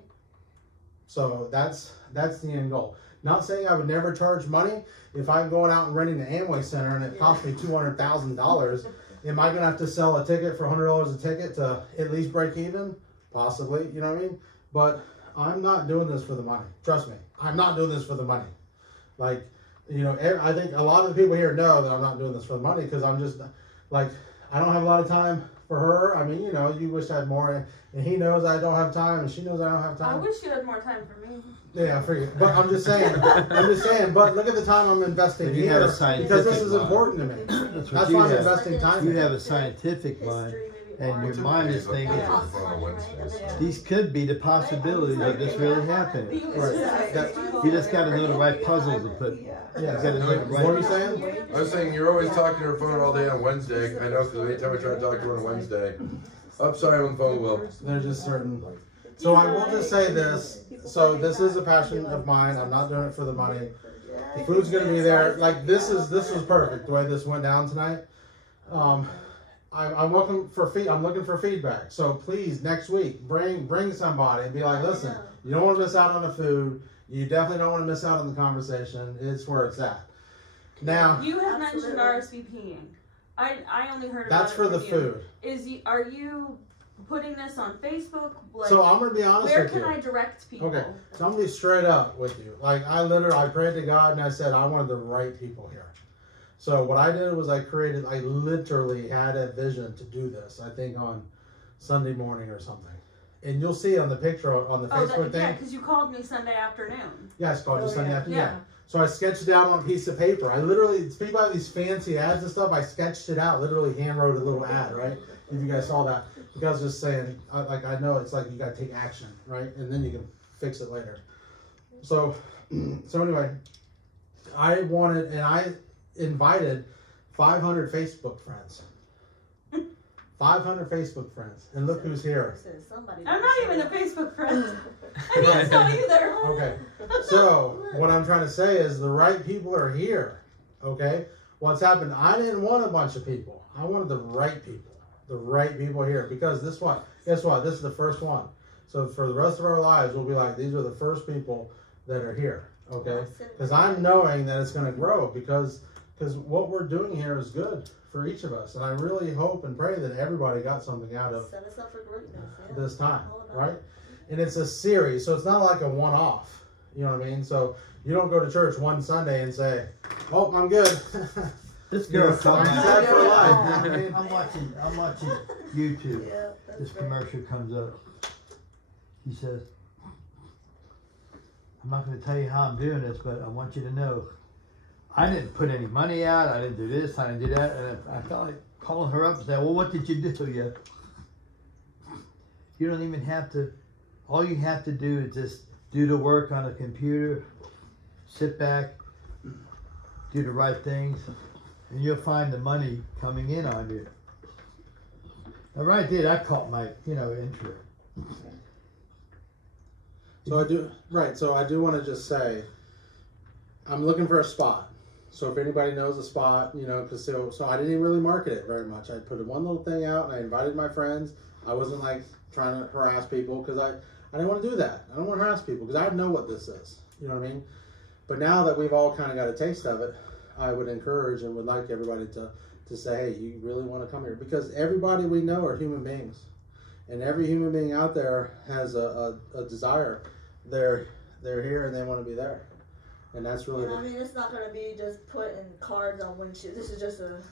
So that's the end goal. Not saying I would never charge money. If I'm going out and renting the Amway Center and it costs me $200,000, am I going to have to sell a ticket for $100 a ticket to at least break even? Possibly, you know what I mean? But I'm not doing this for the money. Trust me, I'm not doing this for the money. Like, you know, I think a lot of the people here know that I'm not doing this for the money because I'm just, like, I don't have a lot of time for her. I mean, you know, you wish I had more, and he knows I don't have time, and she knows I don't have time. I wish you had more time for me. Yeah, for you. But I'm just saying, but look at the time I'm investing You have here a scientific because this is mind. important to me. That's That's what you why I'm have. investing time You in have it. a scientific mind, and your Typically, mind is it's okay thinking, for fun on Wednesdays. these could be the possibilities of this really happening. Right. You just got to know the right puzzle to put. Yeah. You got to know the What are you right. saying? I was saying you're always talking to her phone all day on Wednesday. I know because anytime I try to talk to her on Wednesday, sorry on the phone, Will. There's just certain. So I will just say this. So this is a passion of mine. I'm not doing it for the money. The food's gonna be there. Like this was perfect the way this went down tonight. I'm looking for I'm looking for feedback. So please, next week, bring somebody and be like, listen, you don't want to miss out on the food. You definitely don't want to miss out on the conversation. It's where it's at. Now, You have Absolutely. mentioned RSVPing. I only heard about that's it for the from you. food. Are you putting this on Facebook? Like, So I'm gonna be honest where with can you. I direct people? Okay, so I'm gonna be straight up with you. Like I prayed to God and I said I wanted the right people here. So what I did was I literally had a vision to do this. I think on Sunday morning or something, and you'll see on the picture on the Facebook yeah, thing. because you called me Sunday afternoon. Yeah, it's called Oh, just Sunday yeah. afternoon. Yeah. So I sketched it out on a piece of paper. I literally, people have these fancy ads and stuff. I sketched it out, literally hand wrote a little ad, right? If you guys saw that, because I was just saying, I know it's like you got to take action, right? And then you can fix it later. So anyway, I wanted, and I invited 500 Facebook friends. 500 Facebook friends. And look who's here. I'm not even a Facebook friend. I mean, it's not either. Okay. So what I'm trying to say is the right people are here. Okay. What's happened? I didn't want a bunch of people. I wanted the right people. The right people here. Because guess what? This is the first one. So for the rest of our lives, we'll be like, these are the first people that are here. Okay. Because I'm knowing that it's going to grow because what we're doing here is good for each of us. And I really hope and pray that everybody got something out of Set us up for greatness. Yeah. this time, All about right? it. And it's a series, so it's not like a one-off. You know what I mean? So you don't go to church one Sunday and say, "Oh, I'm good." This You know, girl called I'm me. set for life. I'm watching YouTube. Yeah, that's This right. commercial comes up. He says, "I'm not going to tell you how I'm doing this, but I want you to know, I didn't put any money out. I didn't do this. I didn't do that." And I felt like calling her up and saying, "Well, what did you do?" Yeah. You don't even have to. All you have to do is just do the work on the computer, sit back, do the right things, and you'll find the money coming in on you. And right there, that caught my, interest. So I do want to just say, I'm looking for a spot. So if anybody knows a spot, because so I didn't even really market it very much. I put one little thing out and I invited my friends. I wasn't like trying to harass people because I didn't want to do that. I don't want to harass people because I know what this is. You know what I mean? But now that we've all kind of got a taste of it, I would encourage and would like everybody to say, hey, you really want to come here? Because everybody we know are human beings. And every human being out there has a desire. They're here and they want to be there. And that's really I mean, it's not going to be just putting cards on windshield. This is just a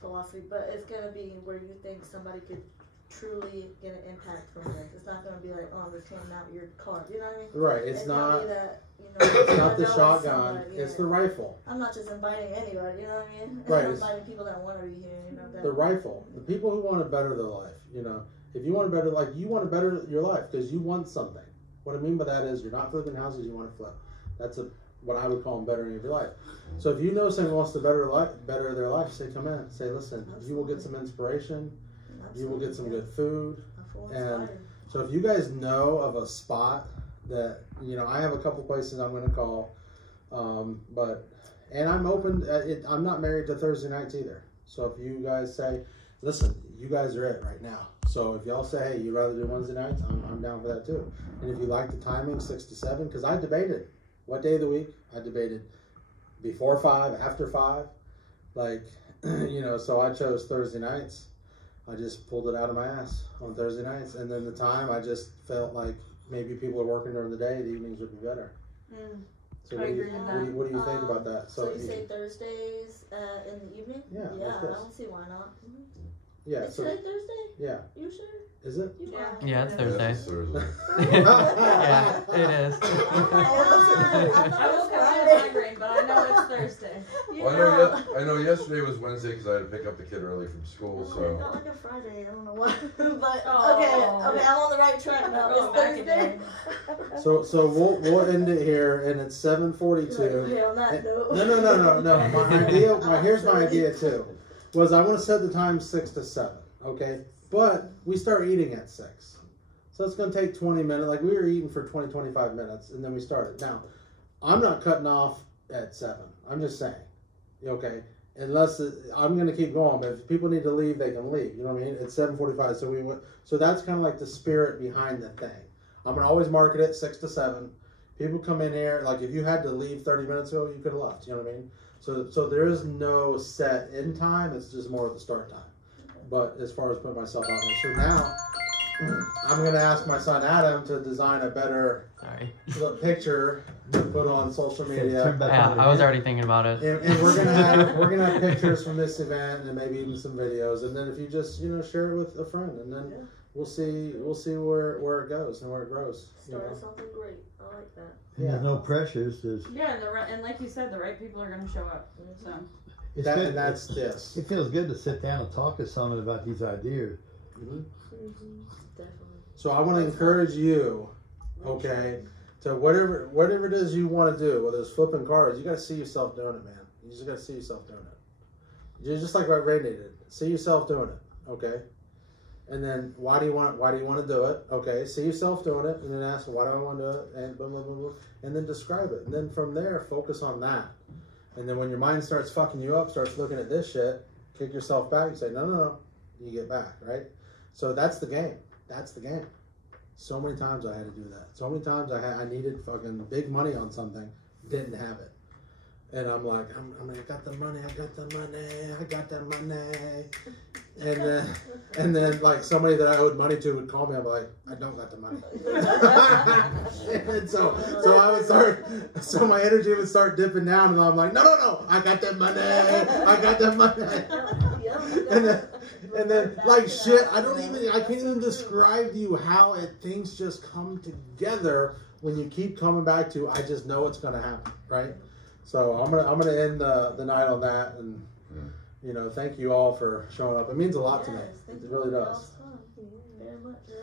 philosophy, but it's going to be where you think somebody could truly get an impact from this. It's not going to be like, oh, I'm just handing out your card. You know what I mean? right. It's gonna not. be that, It's not the know shotgun. somebody, It's yeah. the rifle. I'm not just inviting anybody. You know what I mean? Right, I'm it's- inviting people that want to be here. That, The rifle. The people who want to better their life. If you want to better, you want to better your life because you want something. What I mean by that is you're not flipping houses. You want to flip. That's what I would call bettering of your life. So if you know someone wants to better their life, say come in. Say listen. You will get some inspiration. You will get some good food. And so if you guys know of a spot that, I have a couple places I'm going to call, and I'm open, I'm not married to Thursday nights either. So if you guys say, listen, you guys are it right now. So if y'all say, hey, you'd rather do Wednesday nights, I'm down for that too. And if you like the timing, 6 to 7, because I debated what day of the week. I debated before 5, after 5. So I chose Thursday nights. I just pulled it out of my ass on Thursday nights. And then the time, I just felt like maybe people are working during the day, the evenings would be better. So I agree with that. what do you think about that? So you say Thursdays in the evening? Yeah, Yeah, like I this. don't see why not. Yeah, Is so, today Thursday? yeah. You sure? Is it? You Yeah. are. Yeah, it's Yeah, Thursday. it's Thursday. Yeah, it is. Oh my God. I woke up with a migraine, but I know it's Thursday. Well, I know yesterday was Wednesday because I had to pick up the kid early from school, I so. felt like a Friday. I don't know why. But Oh. okay, I'm on the right track now. Going back It's again. Thursday. So we'll end it here, and it's 7:42. Yeah, on that note. No. Here's my idea too. Was I want to set the time 6 to 7. Okay, but we start eating at 6, so it's going to take 20 minutes. Like we were eating for 20-25 minutes, and then we started. Now, I'm not cutting off at 7. I'm just saying. Okay, unless I'm gonna keep going, but if people need to leave, they can leave. You know what I mean? It's 7:45, so we went. So that's kind of like the spirit behind the thing. I'm gonna always market it 6 to 7. People come in here, like if you had to leave 30 minutes ago, you could have left. You know what I mean? So there is no set end time. It's just more of the start time. But as far as putting myself out there, so now I'm gonna ask my son Adam to design a better picture to put on social media. Yeah, I was already thinking about it. And we're gonna have pictures from this event and maybe even some videos. And then if you just share it with a friend, and then we'll see where it goes and where it grows. Start something great. I like that. And there's no pressures. Yeah, and like you said, the right people are going to show up. So That's this. It feels good to sit down and talk to someone about these ideas. Mm-hmm. Definitely. So I want to encourage you, okay, to whatever it is you want to do, whether it's flipping cars, you got to see yourself doing it, man. You just got to see yourself doing it. You're just like what Randy did. See yourself doing it, okay? And then why do you want to do it? Okay, see yourself doing it, and then ask why do I want to do it, and blah blah blah blah, and then describe it, and then from there focus on that. And then when your mind starts fucking you up, starts looking at this shit, kick yourself back and say no, you get back, right? So that's the game. That's the game. So many times I had to do that. So many times I needed fucking big money on something, didn't have it. And I'm like, I got the money. And then like somebody that I owed money to would call me. I'm like, I don't got the money. And so I would start. So my energy would start dipping down, and I'm like, no, I got that money. I got that money. And then like shit, I can't even describe to you how things just come together when you keep coming back to. I just know it's gonna happen, right? So I'm gonna end the night on that, and thank you all for showing up. It means a lot to me. It really does. Very much. Yeah.